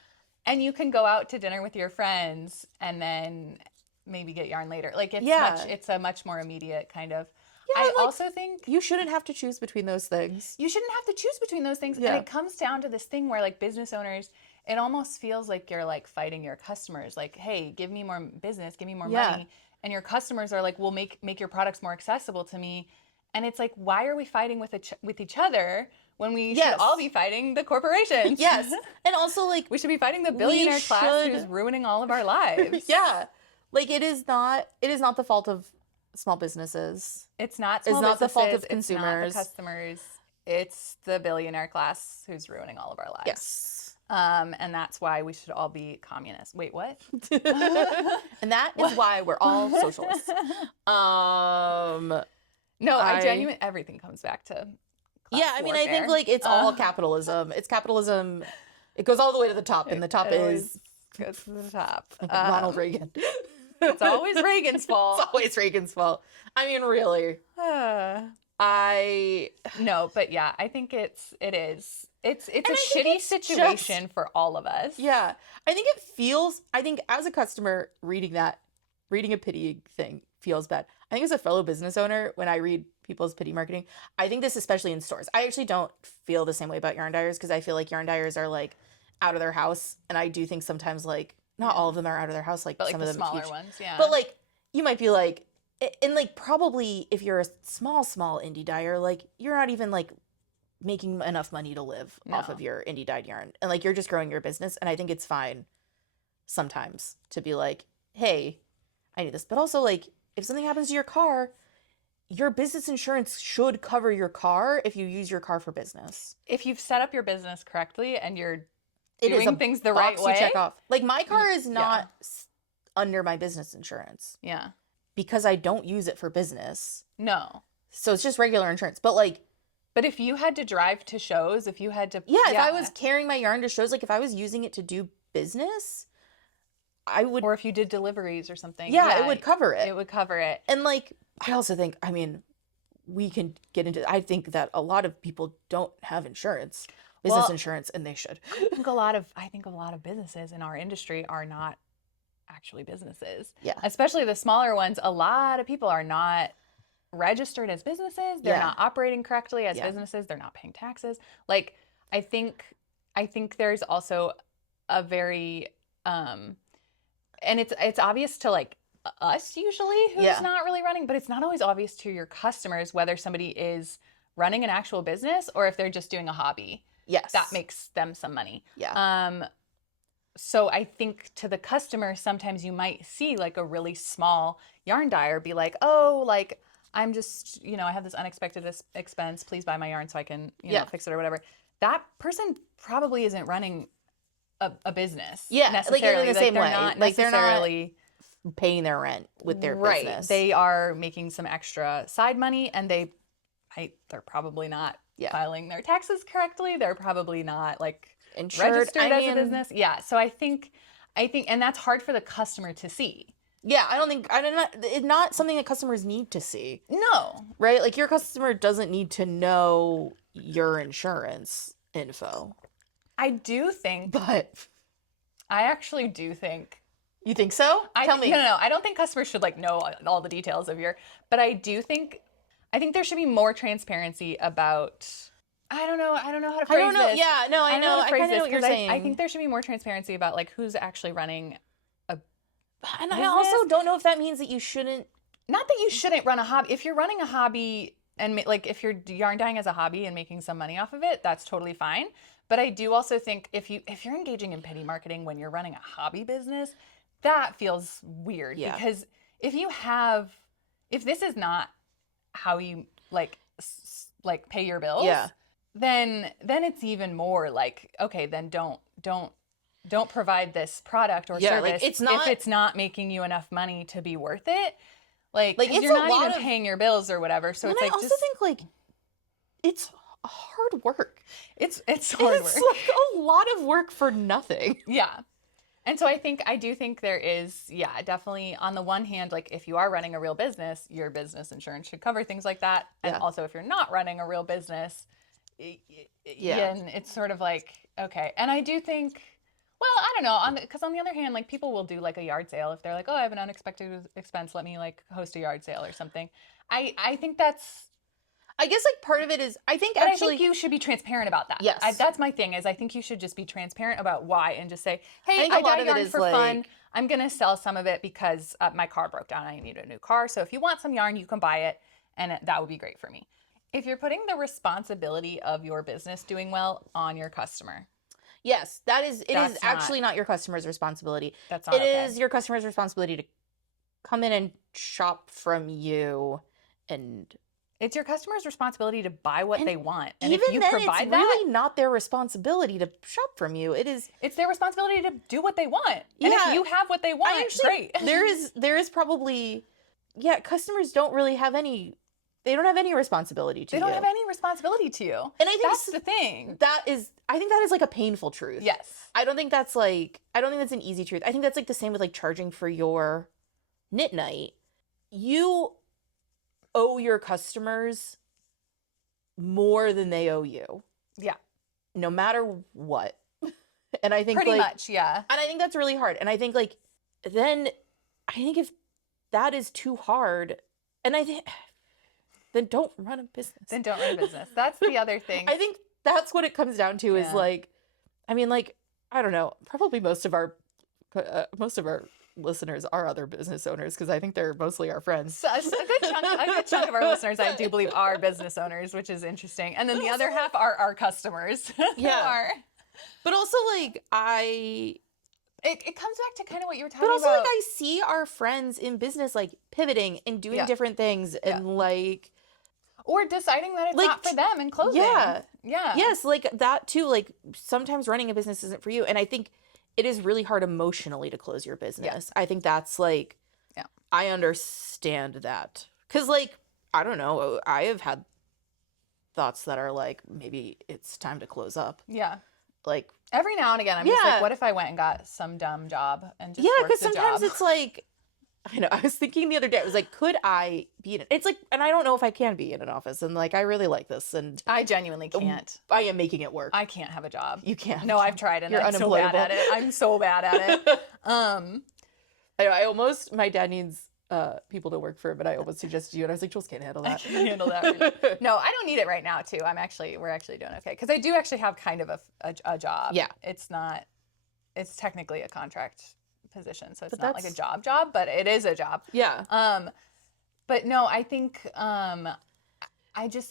And you can go out to dinner with your friends and then maybe get yarn later. Like it's a much more immediate kind of. Yeah, I also think you shouldn't have to choose between those things. You shouldn't have to choose between those things. Yeah. And it comes down to this thing where like business owners, it almost feels like you're like fighting your customers. Like, hey, give me more business, give me more money. And your customers are like, well, make your products more accessible to me. And it's like, why are we fighting with each other when we should all be fighting the corporations? Yes. And also like we should be fighting the billionaire class who's ruining all of our lives. Yeah. Like it is not the fault of small businesses. It's not It's not the fault of consumers. It's not the customers. It's the billionaire class who's ruining all of our lives. Yes. And that's why we should all be communists. Wait, what? And that is why we're all socialists. No, I genuinely, everything comes back to class I mean, I think like it's all capitalism. It's capitalism. It goes all the way to the top, and the top is goes to the top. Ronald Reagan. It's always Reagan's fault. It's always Reagan's fault. I mean, really. No, but yeah, I think it is. It's a shitty situation for all of us. Yeah. I think as a customer reading a pity thing feels bad. I think as a fellow business owner, when I read people's pity marketing, I think this especially in stores. I actually don't feel the same way about yarn dyers because I feel like yarn dyers are like out of their house, and I do think sometimes like not all of them are out of their house, like, but, like some the of them smaller ones, yeah. But like you might be like, and like probably if you're a small indie dyer, like you're not even like making enough money to live off of your indie dyed yarn, and like you're just growing your business, and I think it's fine sometimes to be like, hey, I need this. But also like if something happens to your car, your business insurance should cover your car if you use your car for business. If you've set up your business correctly and you're doing things the right way. Check off. Like my car is not under my business insurance. Yeah. Because I don't use it for business. No. So it's just regular insurance. But if you had to drive to shows, if you had to... Yeah, if I was carrying my yarn to shows, like if I was using it to do business, I would... Or if you did deliveries or something. Yeah, it would cover it. It would cover it. And like, I also think, I mean, we can get into... I think that a lot of people don't have insurance, business insurance, and they should. I think a lot of businesses in our industry are not actually businesses. Yeah. Especially the smaller ones. A lot of people are not registered as businesses. They're not operating correctly as businesses. They're not paying taxes. Like, I think there's also a very and it's obvious to like us usually who's not really running, but it's not always obvious to your customers whether somebody is running an actual business or if they're just doing a hobby. Yes. That makes them some money. Yeah. So I think to the customer, sometimes you might see like a really small yarn dyer be like, oh, like I'm just, I have this unexpected expense. Please buy my yarn so I can, fix it or whatever. That person probably isn't running a business. Yeah, necessarily. Like in the same way. Not like they're necessarily not paying their rent with their right. business. They are making some extra side money, and they're probably not filing their taxes correctly. They're probably not like insured, registered as a business. Yeah. So I think, and that's hard for the customer to see. Yeah, it's not something that customers need to see. No. Right? Like your customer doesn't need to know your insurance info. I do think. But I actually do think. You think so? Tell me. No. I don't think customers should like know all the details of but I think there should be more transparency about. I don't know how to phrase this. Yeah, no, I know. I kind of know what you're saying. I think there should be more transparency about like who's actually running a And business. I also don't know if that means that you shouldn't. Not that you shouldn't run a hobby. If you're running a hobby and like if you're yarn dyeing as a hobby and making some money off of it, that's totally fine. But I do also think if you're engaging in pity marketing when you're running a hobby business, that feels weird because if this is not how you like pay your bills, then it's even more like, okay, then don't provide this product or service like if it's not making you enough money to be worth it. Like it's you're not even paying your bills or whatever. So it's like I also think like it's hard work. It's hard work. It's like a lot of work for nothing. Yeah. And so I do think there is, definitely on the one hand, like if you are running a real business, your business insurance should cover things like that. And also if you're not running a real business, and it's sort of like, okay. And I do think, well, I don't know, because on the other hand, like people will do like a yard sale if they're like, oh, I have an unexpected expense, let me like host a yard sale or something. I think that's. I guess like part of it is, I think you should be transparent about that. Yes. That's my thing is I think you should just be transparent about why and just say, hey, I dye yarn for fun. I'm going to sell some of it because my car broke down. I need a new car. So if you want some yarn, you can buy it. And that would be great for me. If you're putting the responsibility of your business doing well on your customer. Yes, it is actually not your customer's responsibility. That's not okay. It is your customer's responsibility to come in and shop from you and... It's your customer's responsibility to buy what they want. And even if you then, provide it's really not their responsibility to shop from you. It's their responsibility to do what they want. And if you have what they want, great. There is probably, customers don't really have any, they don't have any responsibility to you. They don't have any responsibility to you. And I think that's the thing. I think that is like a painful truth. Yes. I don't think that's an easy truth. I think that's like the same with like charging for your knit night, you owe your customers more than they owe you. Yeah. No matter what. And I think pretty much, yeah. And I think that's really hard. And I think like then I think if that is too hard, and I think then don't run a business. Then don't run a business. That's the other thing. I think that's what it comes down to is like, I mean, like, I don't know, probably most of our listeners are other business owners because I think they're mostly our friends. So, a good chunk of our listeners, I do believe, are business owners, which is interesting. And then the other half are our customers. Yeah. But also, like, It comes back to kind of what you were talking about. But also, about. like, I see our friends in business, like, pivoting and doing different things and, like... Or deciding that it's like, not for them and closing. Yeah. Yeah. Yes, like, that, too. Like, sometimes running a business isn't for you. And I think it is really hard emotionally to close your business. Yeah. I think that's, like... Yeah. I understand that. Because, like, I don't know. I have had thoughts that are, like, maybe it's time to close up. Yeah. Like... Every now and again, I'm just like, what if I went and got some dumb job and just worked because sometimes it's like, I know, I was thinking the other day, I was like, could I be in it? It's like, and I don't know if I can be in an office, and like, I really like this, and I genuinely can't. I am making it work. I can't have a job. You can't. No, I've tried, and I'm so bad at it. I'm so bad at it. I almost, my dad needs people to work for him, but I almost suggested you, and I was like, Jules can't handle that. I can't handle that. No, I don't need it right now, too. We're actually doing okay. Because I do actually have kind of a job. Yeah. It's technically a contract position, so it's not like a job, but it is a job. Yeah. But no, I think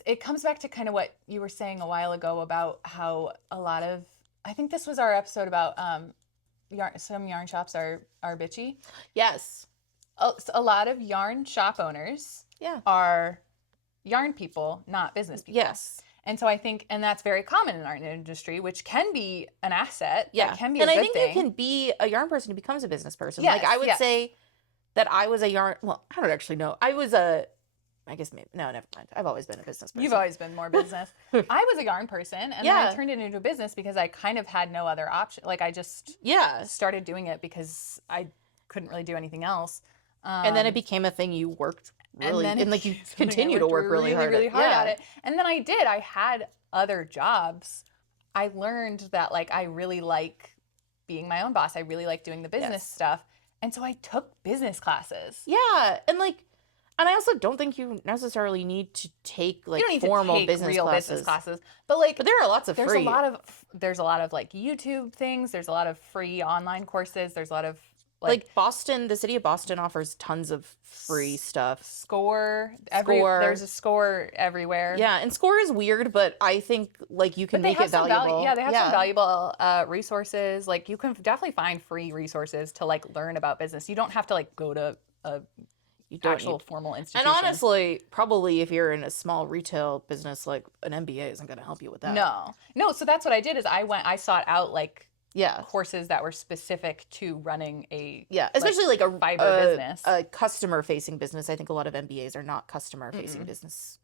it comes back to kind of what you were saying a while ago about how I think this was our episode about some yarn shops are bitchy. Yes. A lot of yarn shop owners are yarn people, not business people. Yes. And so I think, and that's very common in our industry, which can be an asset. Yeah. That can be a good thing. And I think you can be a yarn person who becomes a business person. Yes, like I would say that I was a yarn, well, I don't actually know. I guess maybe, no, never mind. I've always been a business person. You've always been more business. I was a yarn person, and then I turned it into a business because I kind of had no other option. Like I just started doing it because I couldn't really do anything else. And then it became a thing you worked really, and like you continue to work really hard at it. And then I had other jobs. I learned that like I really like being my own boss. I really like doing the business stuff. And so I took business classes. Yeah. And like, and I also don't think you necessarily need to take like formal business classes. But there are lots of free. There's a lot of like YouTube things. There's a lot of free online courses. There's a lot of like Boston, the city of Boston offers tons of free stuff. Score. There's a Score everywhere. Yeah, and Score is weird, but I think like you can make it valuable. They have some valuable resources. Like you can definitely find free resources to like learn about business. You don't have to like go to a actual formal institution. And honestly, probably if you're in a small retail business, like an MBA isn't going to help you with that. No. So that's what I did is I sought out like courses that were specific to running a especially like a fiber business, a customer facing business. I think a lot of MBAs are not customer facing business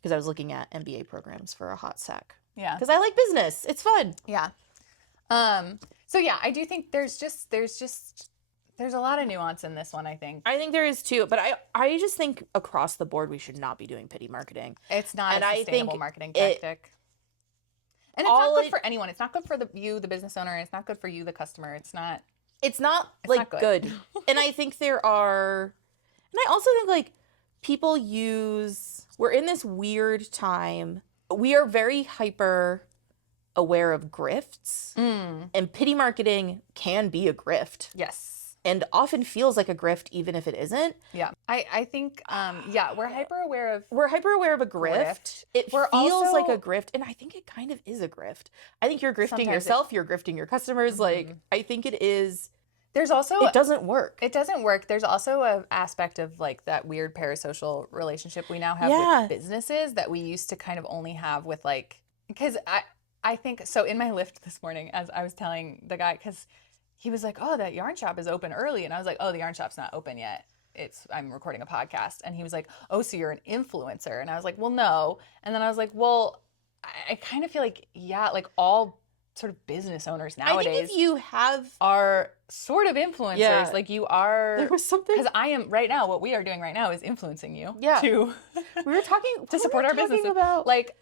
because I was looking at MBA programs for a hot sec. Yeah, because I like business. It's fun. Yeah. So yeah, I do think there's a lot of nuance in this one. I think there is too, but I just think across the board we should not be doing pity marketing. It's not a sustainable marketing tactic. And it's not good for anyone. It's not good for you, the business owner. It's not good for you, the customer. It's not good. And I think and I also think like we're in this weird time. We are very hyper aware of grifts, and pity marketing can be a grift. Yes. And often feels like a grift, even if it isn't. Yeah, I think, we're hyper aware of a grift. It feels like a grift, and I think it kind of is a grift. I think you're grifting yourself. You're grifting your customers. Like I think it is. There's also it doesn't work. It doesn't work. There's also an aspect of like that weird parasocial relationship we now have with businesses that we used to kind of only have with like because I think so. In my Lyft this morning, as I was telling the guy because. He was like, oh, that yarn shop is open early. And I was like, oh, the yarn shop's not open yet. I'm recording a podcast. And he was like, oh, so you're an influencer. And I was like, well, no. And then I was like, well, I kind of feel like, like all sort of business owners I nowadays think if you have are sort of influencers. Yeah. Like you are. There was something Because I am right now. What we are doing right now is influencing you. Yeah. To we were talking to support our businesses. about Like,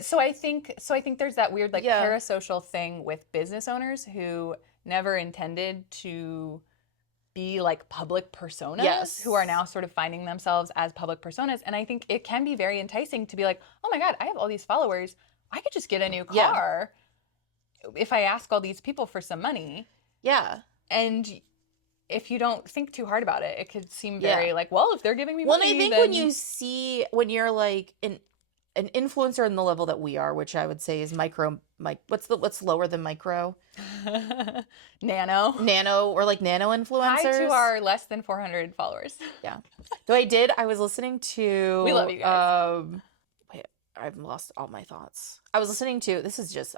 so I think there's that weird like Yeah. parasocial thing with business owners who never intended to be like public personas, Yes. who are now sort of finding themselves as public personas. And I think it can be very enticing to be like, oh my God, I have all these followers. I could just get a new Yeah. car if I ask all these people for some money. Yeah. And if you don't think too hard about it, it could seem Yeah. very like, well, if they're giving me Well, money, and I think then... when you're like an influencer in the level that we are, which I would say is what's lower than micro? Nano or like nano influencers. Hi to our less than 400 followers. Yeah. Though I was listening to We love you guys. Wait, I've lost all my thoughts. I was listening to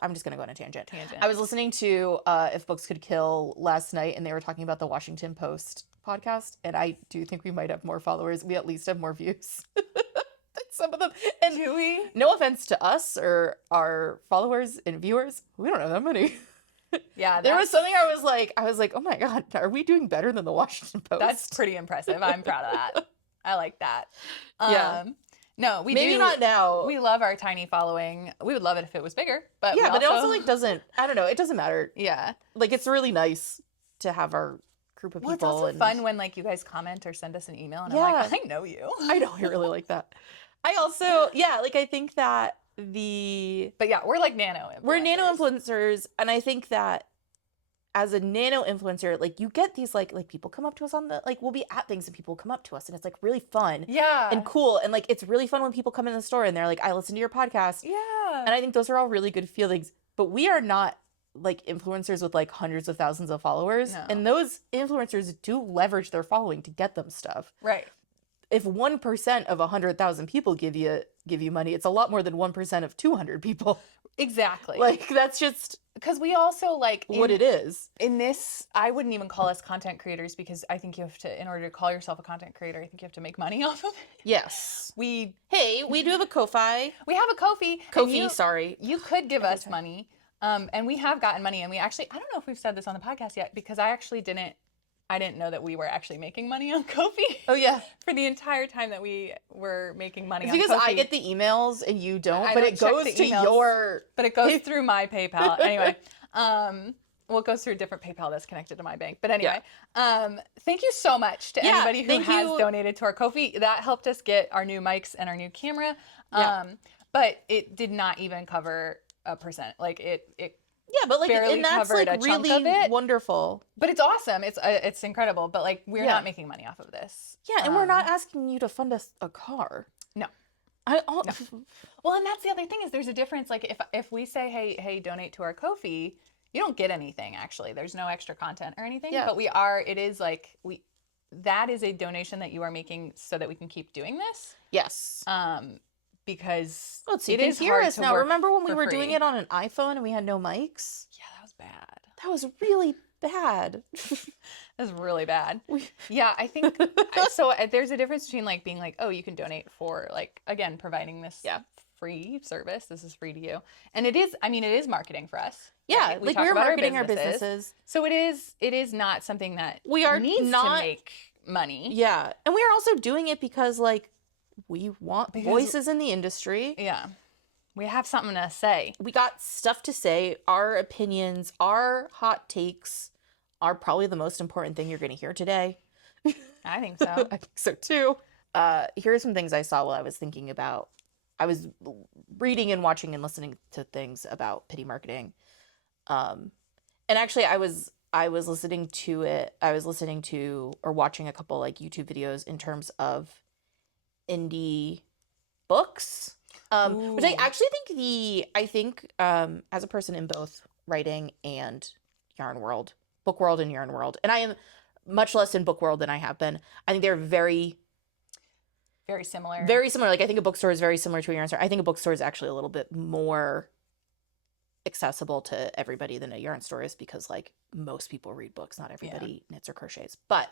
I'm just gonna go on a tangent. Tangent. I was listening to If Books Could Kill last night, and they were talking about the Washington Post podcast, and I do think we might have more followers. We at least have more views. Some of them. And Do we? No offense to us or our followers and viewers, we don't have that many. Yeah, There was something I was like, oh my God, are we doing better than the Washington Post? that's pretty impressive. I'm proud of that. I like that. Yeah. No, we Maybe do. not now. We love our tiny following. We would love it if it was bigger, but Yeah, we but it also like doesn't. I don't know. It doesn't matter. Yeah. Like it's really nice to have our group of Well, people. it's also and fun when like you guys comment or send us an email, and Yeah. I'm like, I know you. I know I really like that. I also like I think that But yeah, we're like we're nano influencers, and I think that as a nano influencer, like you get these like people come up to us on the we'll be at things and people come up to us and it's like really fun Yeah. and cool, and like it's really fun when people come in the store and they're like, I listen to your podcast. Yeah. And I think those are all really good feelings, but we are not like influencers with like hundreds of thousands of followers. No. And those influencers do leverage their following to get them stuff. Right. If 1% of 100,000 people give you money, it's a lot more than 1% of 200 people. Exactly. Like that's just because we also like what it is. In this, I wouldn't even call us content creators because I think you have to, in order to call yourself a content creator, I think you have to make money off of it. Yes. We do have a Ko-Fi. We have a Ko-fi. Sorry. You could give us money. And we have gotten money, and we actually, I don't know if we've said this on the podcast yet, because I didn't know that we were actually making money on Ko-fi. Oh yeah. For the entire time that we were making money It's on because Ko-fi. I get the emails and you don't, I but don't it check goes the to emails, your But it goes through my PayPal. Anyway. Well, it goes through a different PayPal that's connected to my bank. But anyway, thank you so much to anybody who has donated to our Ko-fi. That helped us get our new mics and our new camera. But it did not even cover a percent. Like it Yeah, but like, barely and that's covered like a chunk really of it. wonderful. But it's awesome. It's incredible. But like, we're not making money off of this. Yeah, and we're not asking you to fund us a car. No. No. Well, and that's the other thing is there's a difference. Like if we say, hey, donate to our Ko-fi, you don't get anything actually. There's no extra content or anything. Yeah. But that is a donation that you are making so that we can keep doing this. Yes. Because it is hard us to now. work Remember when we for were free. doing it on an iPhone and we had no mics? Yeah, that was bad. That was really bad. That was really bad. Yeah, I think so. There's a difference between like being like, oh, you can donate for like, again, providing this free service. This is free to you, and it is. I mean, it is marketing for us. Yeah, right? like talk we're about marketing our businesses. So it is not something that We are needs not- to make money. Yeah, and we are also doing it because like we want voices in the industry. Yeah. We have something to say. We got stuff to say. Our opinions, our hot takes are probably the most important thing you're going to hear today. I think so. I think so too. Here are some things I saw while I was thinking about. I was reading and watching and listening to things about pity marketing. And actually I was listening to it. I was listening to or watching a couple like YouTube videos in terms of indie books. Which I actually think as a person in both writing and book world and yarn world, and I am much less in book world than I have been. I think they're very, very similar. very similar. Like I think a bookstore is very similar to a yarn store. I think a bookstore is actually a little bit more accessible to everybody than a yarn store is because like most people read books, not everybody knits or crochets. But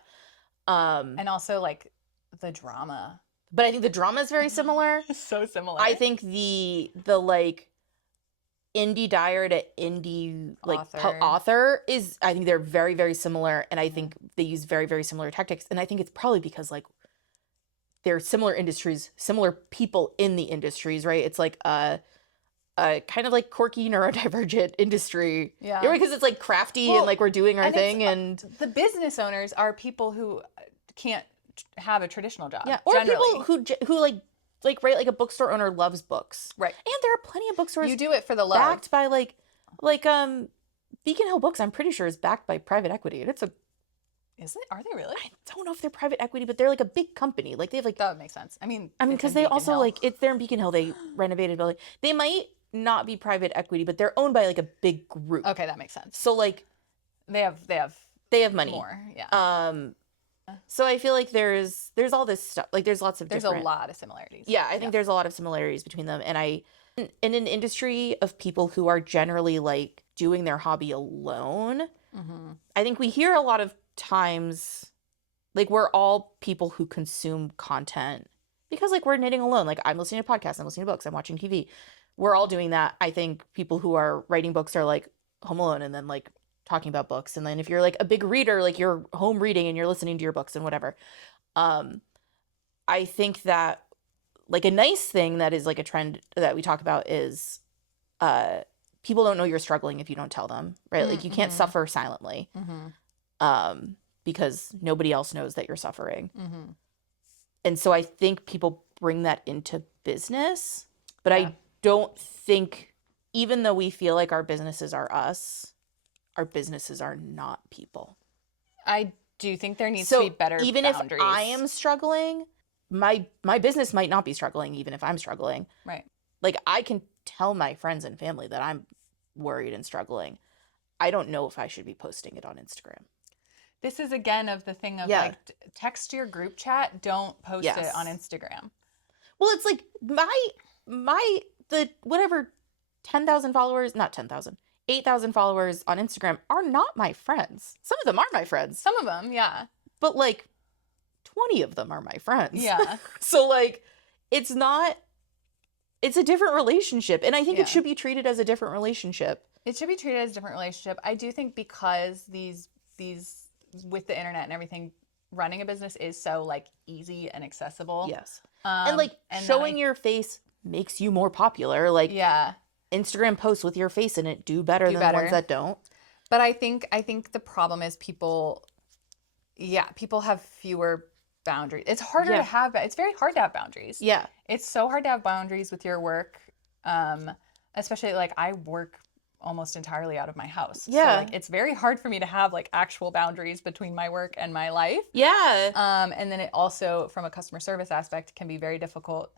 and also like the drama. But I think the drama is very similar. So similar. I think the like indie dyer to indie like Author. author is, I think they're very, very similar. And I think they use very, very similar tactics. And I think it's probably because like they're similar industries, similar people in the industries, right? It's like a kind of like quirky neurodivergent industry. Yeah. Because it's like crafty and like we're doing our thing. And the business owners are people who can't have a traditional job. yeah. Or generally. people who like right, like a bookstore owner loves books. Right. And there are plenty of bookstores You do it for the love. backed by like Beacon Hill Books, I'm pretty sure, is backed by private equity. And it's a Is it? Are they really? I don't know if they're private equity, but they're like a big company. Like they have like That would make sense. I mean, because they also like it's there in Beacon Hill. They renovated a building. They might not be private equity, but they're owned by like a big group. Okay, that makes sense. So like They have money. more. Yeah. So I feel like there's all this stuff. Like there's lots of There's different. a lot of similarities. Yeah, I think there's a lot of similarities between them. And in an industry of people who are generally like doing their hobby alone, I think we hear a lot of times, like we're all people who consume content because like we're knitting alone. Like I'm listening to podcasts, I'm listening to books, I'm watching TV. We're all doing that. I think people who are writing books are like home alone and then like talking about books. And then if you're like a big reader, like you're home reading and you're listening to your books and whatever. I think that like a nice thing that is like a trend that we talk about is people don't know you're struggling if you don't tell them, right? Like you can't suffer silently because nobody else knows that you're suffering. And so I think people bring that into business, but I don't think, even though we feel like our businesses are us, our businesses are not people. I do think there needs to be better even boundaries. If I am struggling, my business might not be struggling even if I'm struggling. Right. Like I can tell my friends and family that I'm worried and struggling. I don't know if I should be posting it on Instagram. This is again of the thing of like text your group chat, don't post it on Instagram. Well, it's like the whatever 10,000 followers, not 10,000, 8,000 followers on Instagram are not my friends. Some of them are my friends. Some of them, yeah. But like 20 of them are my friends. Yeah. So like it's a different relationship. And I think it should be treated as a different relationship. It should be treated as a different relationship. I do think because these with the internet and everything, running a business is so like easy and accessible. Yes. And like showing your face makes you more popular. Like Instagram posts with your face in it do better than the ones that don't. But I think the problem is people have fewer boundaries. It's harder to have, it's very hard to have boundaries. Yeah. It's so hard to have boundaries with your work. Especially like I work almost entirely out of my house. Yeah. So like it's very hard for me to have like actual boundaries between my work and my life. Yeah. And then it also, from a customer service aspect, can be very difficult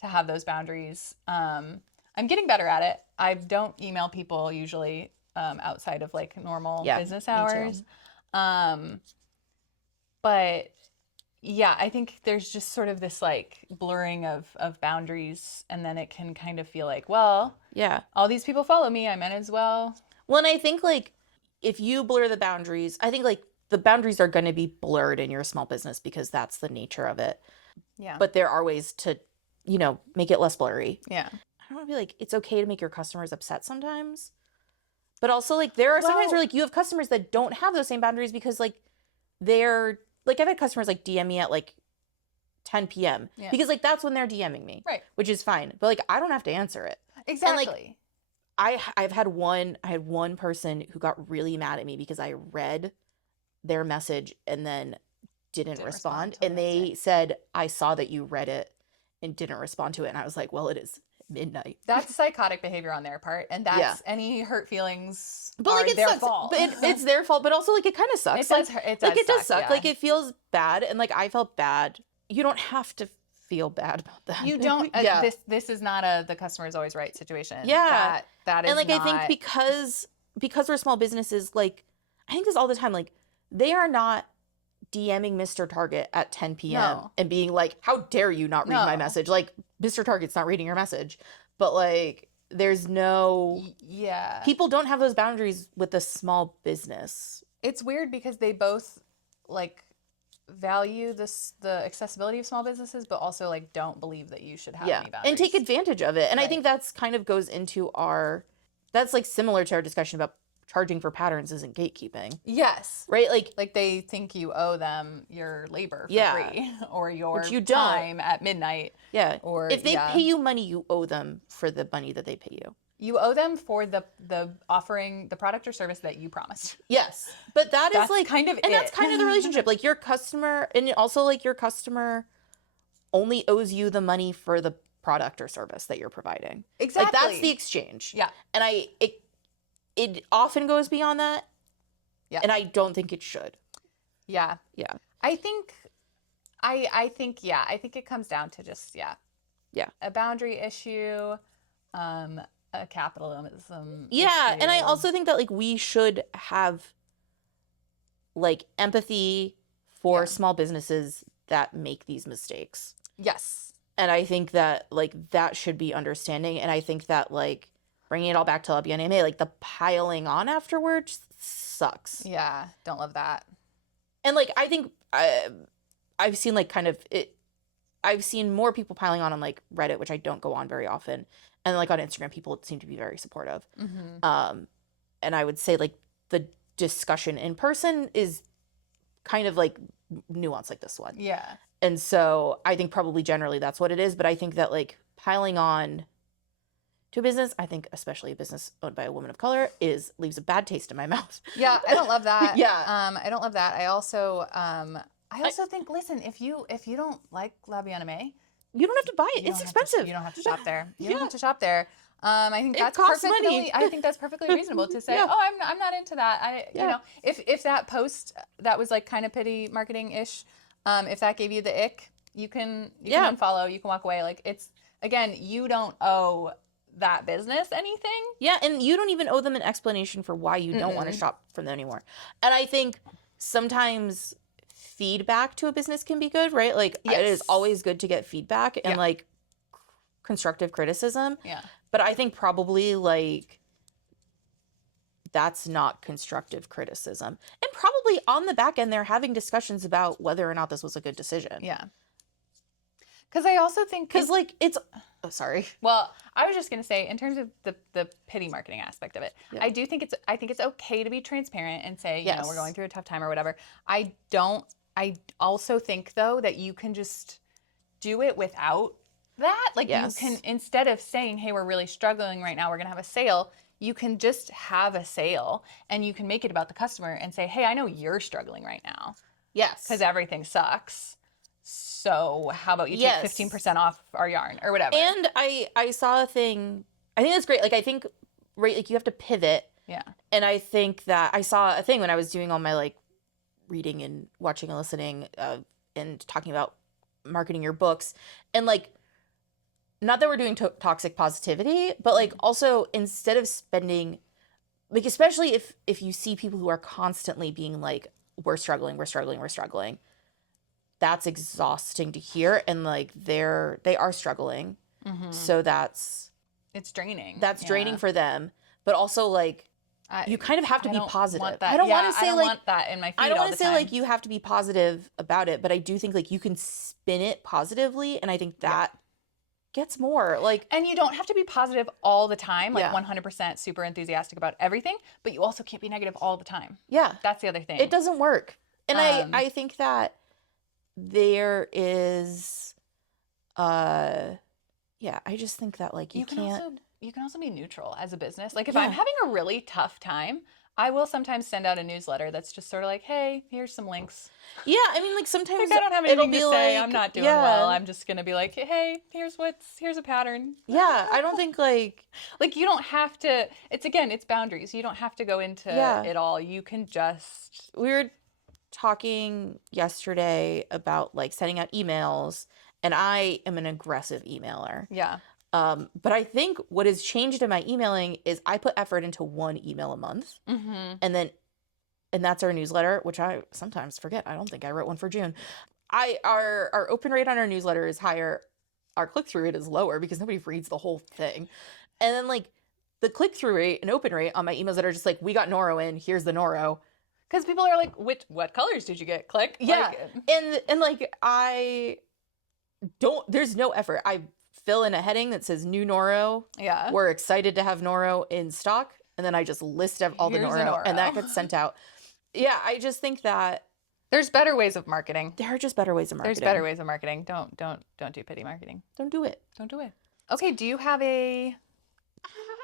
to have those boundaries. I'm getting better at it. I don't email people usually outside of like normal business hours. But yeah, I think there's just sort of this like blurring of boundaries, and then it can kind of feel like, well, all these people follow me, I might as well. Well, and I think like if you blur the boundaries, I think like the boundaries are going to be blurred in your small business because that's the nature of it. Yeah. But there are ways to, make it less blurry. Yeah. I don't want to be like, it's okay to make your customers upset sometimes. But also like there are sometimes where like you have customers that don't have those same boundaries because like they're like, I've had customers like DM me at like 10 p.m. because like that's when they're DMing me. Right. Which is fine. But like I don't have to answer it. Exactly. And, like, I had one person who got really mad at me because I read their message and then didn't respond. And they said, I saw that you read it and didn't respond to it. And I was like, well, it is midnight. That's psychotic behavior on their part. And that's any hurt feelings but like are it their sucks. fault. But it's their fault. But also like it kind of sucks. It does suck. Yeah. Like it feels bad. And like I felt bad. You don't have to feel bad about that. You don't. This is not the customer is always right situation. Yeah. That is. And like not... I think because we're small businesses, like I think this all the time, like they are not DMing Mr. Target at 10 p.m. and being like, how dare you not read my message? Like Mr. Target's not reading your message. But like there's no people don't have those boundaries with a small business. It's weird because they both like value the accessibility of small businesses, but also like don't believe that you should have any boundaries. And take advantage of it. And I think that's kind of goes into our that's like similar to our discussion about charging for patterns isn't gatekeeping. Yes. Right? Like they think you owe them your labor for Yeah. free or your Which you don't. time at midnight. Yeah. Or if they pay you money, you owe them for the money that they pay you. You owe them for the offering the product or service that you promised. Yes. But that's like kind of and that's kind of the relationship. Like your customer, and also like your customer only owes you the money for the product or service that you're providing. Exactly. Like that's the exchange. Yeah. And it often goes beyond that. Yeah. And I don't think it should. Yeah. Yeah. I think it comes down to just a boundary issue, a capitalism issue. And I also think that like we should have like empathy for small businesses that make these mistakes. Yes. And I think that like that should be understanding, and I think that like bringing it all back to La Bien-Aimée, like the piling on afterwards sucks. Yeah, don't love that. And like I think I've seen like kind of it. I've seen more people piling on like Reddit, which I don't go on very often, and like on Instagram, people seem to be very supportive. Mm-hmm. And I would say like the discussion in person is kind of like nuanced like this one. Yeah. And so I think probably generally that's what it is. But I think that like piling on to a business, I think especially a business owned by a woman of color, leaves a bad taste in my mouth. Yeah, I don't love that. Yeah. I don't love that. I also think, listen, if you don't like La Bien-Aimée, you don't have to buy it. It's expensive. You don't have to shop there. You don't have to shop there. I think that's money. I think that's perfectly reasonable to say, oh, I'm not into that. You know, if that post that was like kind of pity marketing ish, if that gave you the ick, you can unfollow, you can walk away. Like it's, again, you don't owe that business anything. Yeah, and you don't even owe them an explanation for why you don't want to shop from them anymore. And I think sometimes feedback to a business can be good, right? Like it is always good to get feedback and like constructive criticism. Yeah. But I think probably like that's not constructive criticism. And probably on the back end, they're having discussions about whether or not this was a good decision. Yeah. Because I also think... Because like it's... Oh, sorry. Well, I was just going to say, in terms of the pity marketing aspect of it, I think it's okay to be transparent and say, you know, we're going through a tough time or whatever. I also think, though, that you can just do it without that. Like you can, instead of saying, hey, we're really struggling right now, we're going to have a sale, you can just have a sale and you can make it about the customer and say, hey, I know you're struggling right now. Yes. Because everything sucks. So how about you take 15% off our yarn or whatever? And I saw a thing, I think that's great. Like I think, right, like you have to pivot. Yeah. And I think that I saw a thing when I was doing all my like reading and watching and listening and talking about marketing your books, and like, not that we're doing toxic positivity, but like also instead of spending, like especially if you see people who are constantly being like, we're struggling, that's exhausting to hear. And like they are struggling. Mm-hmm. So it's draining. That's draining for them. But also like you kind of have to be positive. I don't want to say like, want that in my feed I don't want to say like you have to be positive about it, but I do think like you can spin it positively. And I think that gets more like, and you don't have to be positive all the time, like 100% super enthusiastic about everything, but you also can't be negative all the time. Yeah. That's the other thing. It doesn't work. And I think that there is, I just think that like you can't. You can also be neutral as a business. Like if I'm having a really tough time, I will sometimes send out a newsletter that's just sort of like, hey, here's some links. Yeah, I mean, like sometimes like I don't have anything to say. Like, I'm not doing well. I'm just gonna be like, hey, here's a pattern. Yeah, I don't think like you don't have to. It's boundaries. You don't have to go into it all. You can just. We were talking yesterday about like sending out emails, and I am an aggressive emailer. Yeah. But I think what has changed in my emailing is I put effort into one email a month, and that's our newsletter, which I sometimes forget. I don't think I wrote one for June. Our open rate on our newsletter is higher. Our click-through rate is lower because nobody reads the whole thing. And then like the click-through rate and open rate on my emails that are just like, we got Noro in, here's the Noro. Because people are like, what colors did you get? Click. Yeah. And like I don't, there's no effort. I fill in a heading that says new Noro. Yeah. We're excited to have Noro in stock. And then I just list all the Here's a Noro, Noro. and that gets sent out. Yeah, I just think that there's better ways of marketing. there are just better ways of marketing. There's better ways of marketing. Don't do pity marketing. Don't do it. Don't do it. Okay, do you have a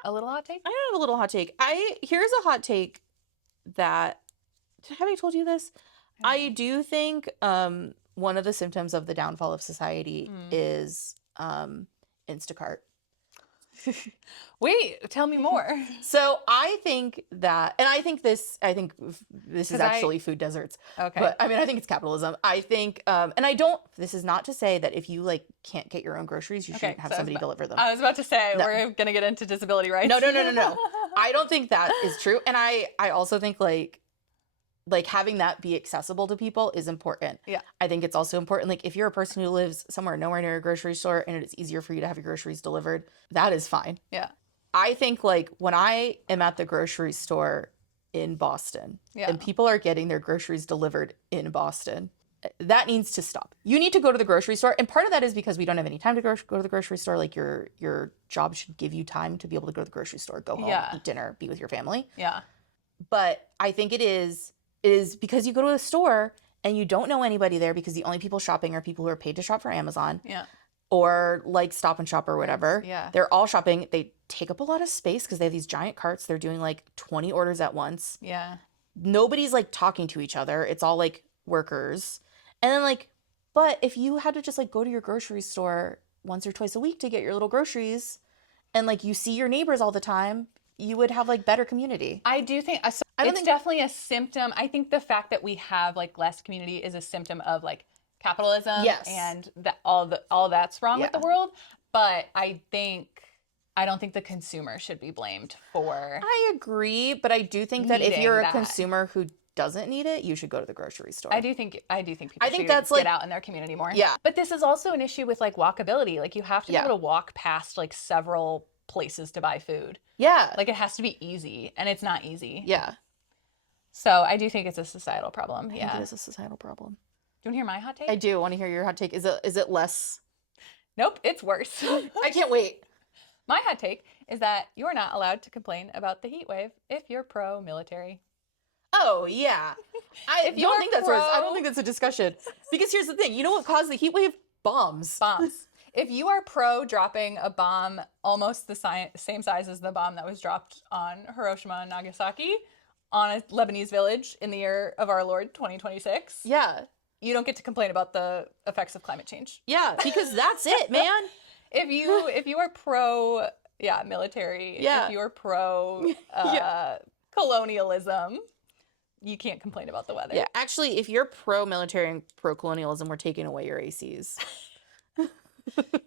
little hot take? I have a little hot take. Here's a hot take that, have I told you this? I do think one of the symptoms of the downfall of society is Instacart. Wait, tell me more. So I think that, and I think this is actually food deserts. Okay. But I mean, I think it's capitalism. I think, and I don't, this is not to say that if you like can't get your own groceries, you shouldn't have somebody deliver them. I was about to say, we're going to get into disability rights. No. I don't think that is true. And I also think like having that be accessible to people is important. Yeah. I think it's also important. Like if you're a person who lives somewhere nowhere near a grocery store and it's easier for you to have your groceries delivered, that is fine. Yeah. I think like when I am at the grocery store in Boston and people are getting their groceries delivered in Boston, that needs to stop. You need to go to the grocery store. And part of that is because we don't have any time to go to the grocery store. Like your job should give you time to be able to go to the grocery store, go home, eat dinner, be with your family. Yeah. But I think it is because you go to a store and you don't know anybody there because the only people shopping are people who are paid to shop for Amazon. Yeah. Or like Stop and Shop or whatever. Yeah. They're all shopping. They take up a lot of space because they have these giant carts. They're doing like 20 orders at once. Yeah. Nobody's like talking to each other. It's all like workers. And then like, but if you had to just like go to your grocery store once or twice a week to get your little groceries and like you see your neighbors all the time, you would have like better community. I do think it's definitely a symptom. I think the fact that we have like less community is a symptom of like capitalism and that all that's wrong with the world. But I don't think the consumer should be blamed for. I agree, but I do think that if you're a consumer who doesn't need it, you should go to the grocery store. I do think people should that's get like, out in their community more. Yeah. But this is also an issue with like walkability. Like you have to be able to walk past like several places to buy food. Yeah. Like it has to be easy, and it's not easy. Yeah. So I do think it's a societal problem. I think it is a societal problem. Do you want to hear my hot take? I do want to hear your hot take. Is it less? Nope, it's worse. I can't wait. My hot take is that you're not allowed to complain about the heat wave if you're pro-military. Oh, yeah. I don't think that's a discussion. Because here's the thing. You know what caused the heat wave? Bombs. If you are pro dropping a bomb almost the same size as the bomb that was dropped on Hiroshima and Nagasaki on a Lebanese village in the year of our Lord 2026. Yeah. You don't get to complain about the effects of climate change. Yeah, because that's it, man. If you are pro military, if you are pro colonialism, you can't complain about the weather. Yeah, actually, if you're pro-military and pro-colonialism, we're taking away your ACs.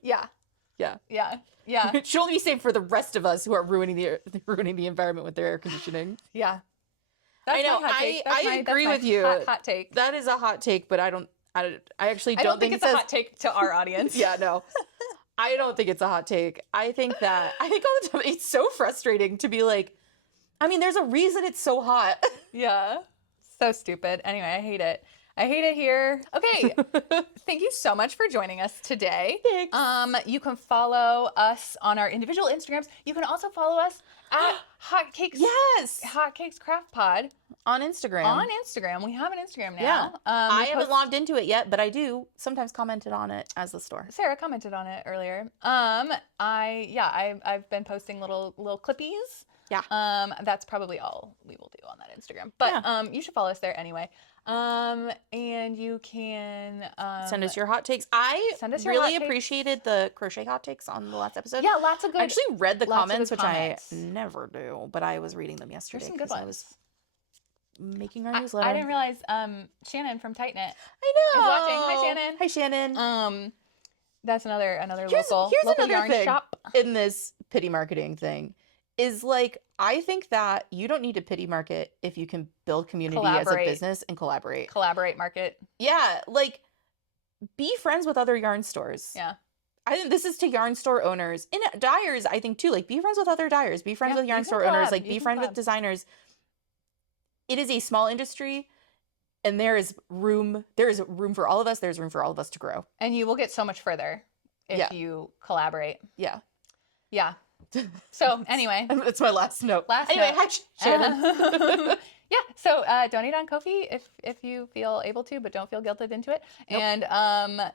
Yeah. It should only be safe for the rest of us who are ruining the environment with their air conditioning. Yeah. That's I know. I agree with you. Hot take. That is a hot take, but I actually don't think it's a hot take to our audience. Yeah, no. I don't think it's a hot take. I think all the time it's so frustrating to be like, I mean, there's a reason it's so hot. Yeah. So stupid. Anyway, I hate it. I hate it here. Okay. Thank you so much for joining us today. Thanks. You can follow us on our individual Instagrams. You can also follow us at Hotcakes. Yes. Hotcakes Craft Pod. On Instagram. We have an Instagram now. Yeah. I haven't logged into it yet, but I do sometimes commented on it as the store. Sarah commented on it earlier. I've been posting little clippies. Yeah. That's probably all we will do on that Instagram. But you should follow us there anyway. And you can send us your hot takes. I really appreciated the crochet hot takes on the last episode. Yeah, lots of good. I actually read the comments, which I never do, but I was reading them yesterday. There's some good ones. I was making our newsletter. I didn't realize Shannon from Tighten It I know is watching. Hi Shannon. Hi Shannon. That's another here's local another yarn thing shop in this pity marketing thing. Is like, I think that you don't need to pity market if you can build community as a business and collaborate. Market. Yeah, like, be friends with other yarn stores. Yeah. I think this is to yarn store owners. And dyers, I think, too. Like, be friends with other dyers. Be friends with yarn store owners. Like, be friends with designers. It is a small industry, and there is room for all of us. There's room for all of us to grow. And you will get so much further if you collaborate. Yeah. Yeah. So anyway. That's my last note. Anyway, hi, Shannon. Yeah. So donate on Ko-fi if you feel able to, but don't feel guilted into it. Nope. And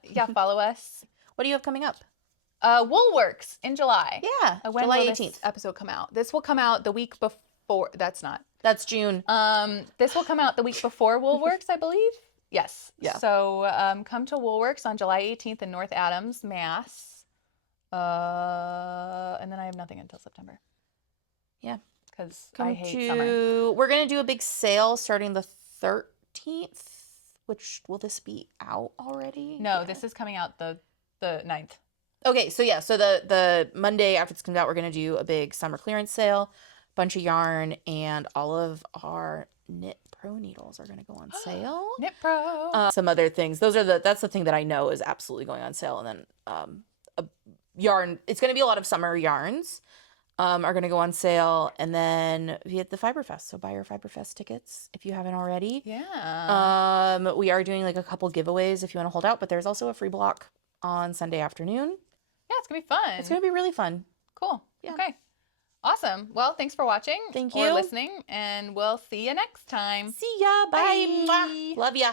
yeah, follow us. What do you have coming up? Woolworks in July. Yeah. When July will 18th. this episode come out? This will come out the week before. That's not. That's June. This will come out the week before Woolworks, I believe. Yes. Yeah. So come to Woolworks on July 18th in North Adams, Mass. And then I have nothing until September. Yeah. Because I hate summer. We're going to do a big sale starting the 13th, which, will this be out already? No, yeah. This is coming out the 9th. Okay, so yeah, so the Monday after this comes out, we're going to do a big summer clearance sale, bunch of yarn, and all of our Knit Pro needles are going to go on sale. Knit Pro. Some other things. That's the thing that I know is absolutely going on sale. And then a yarn, it's going to be a lot of summer yarns are going to go on sale. And then we had the Fiberfest, so buy your Fiberfest tickets if you haven't already. Yeah. We are doing like a couple giveaways if you want to hold out, but there's also a free block on Sunday afternoon. Yeah, it's going to be fun. It's going to be really fun. Cool. Yeah. Okay. Awesome. Well, thanks for watching. Thank you. Or listening, and we'll see you next time. See ya. Bye. Bye. Love ya.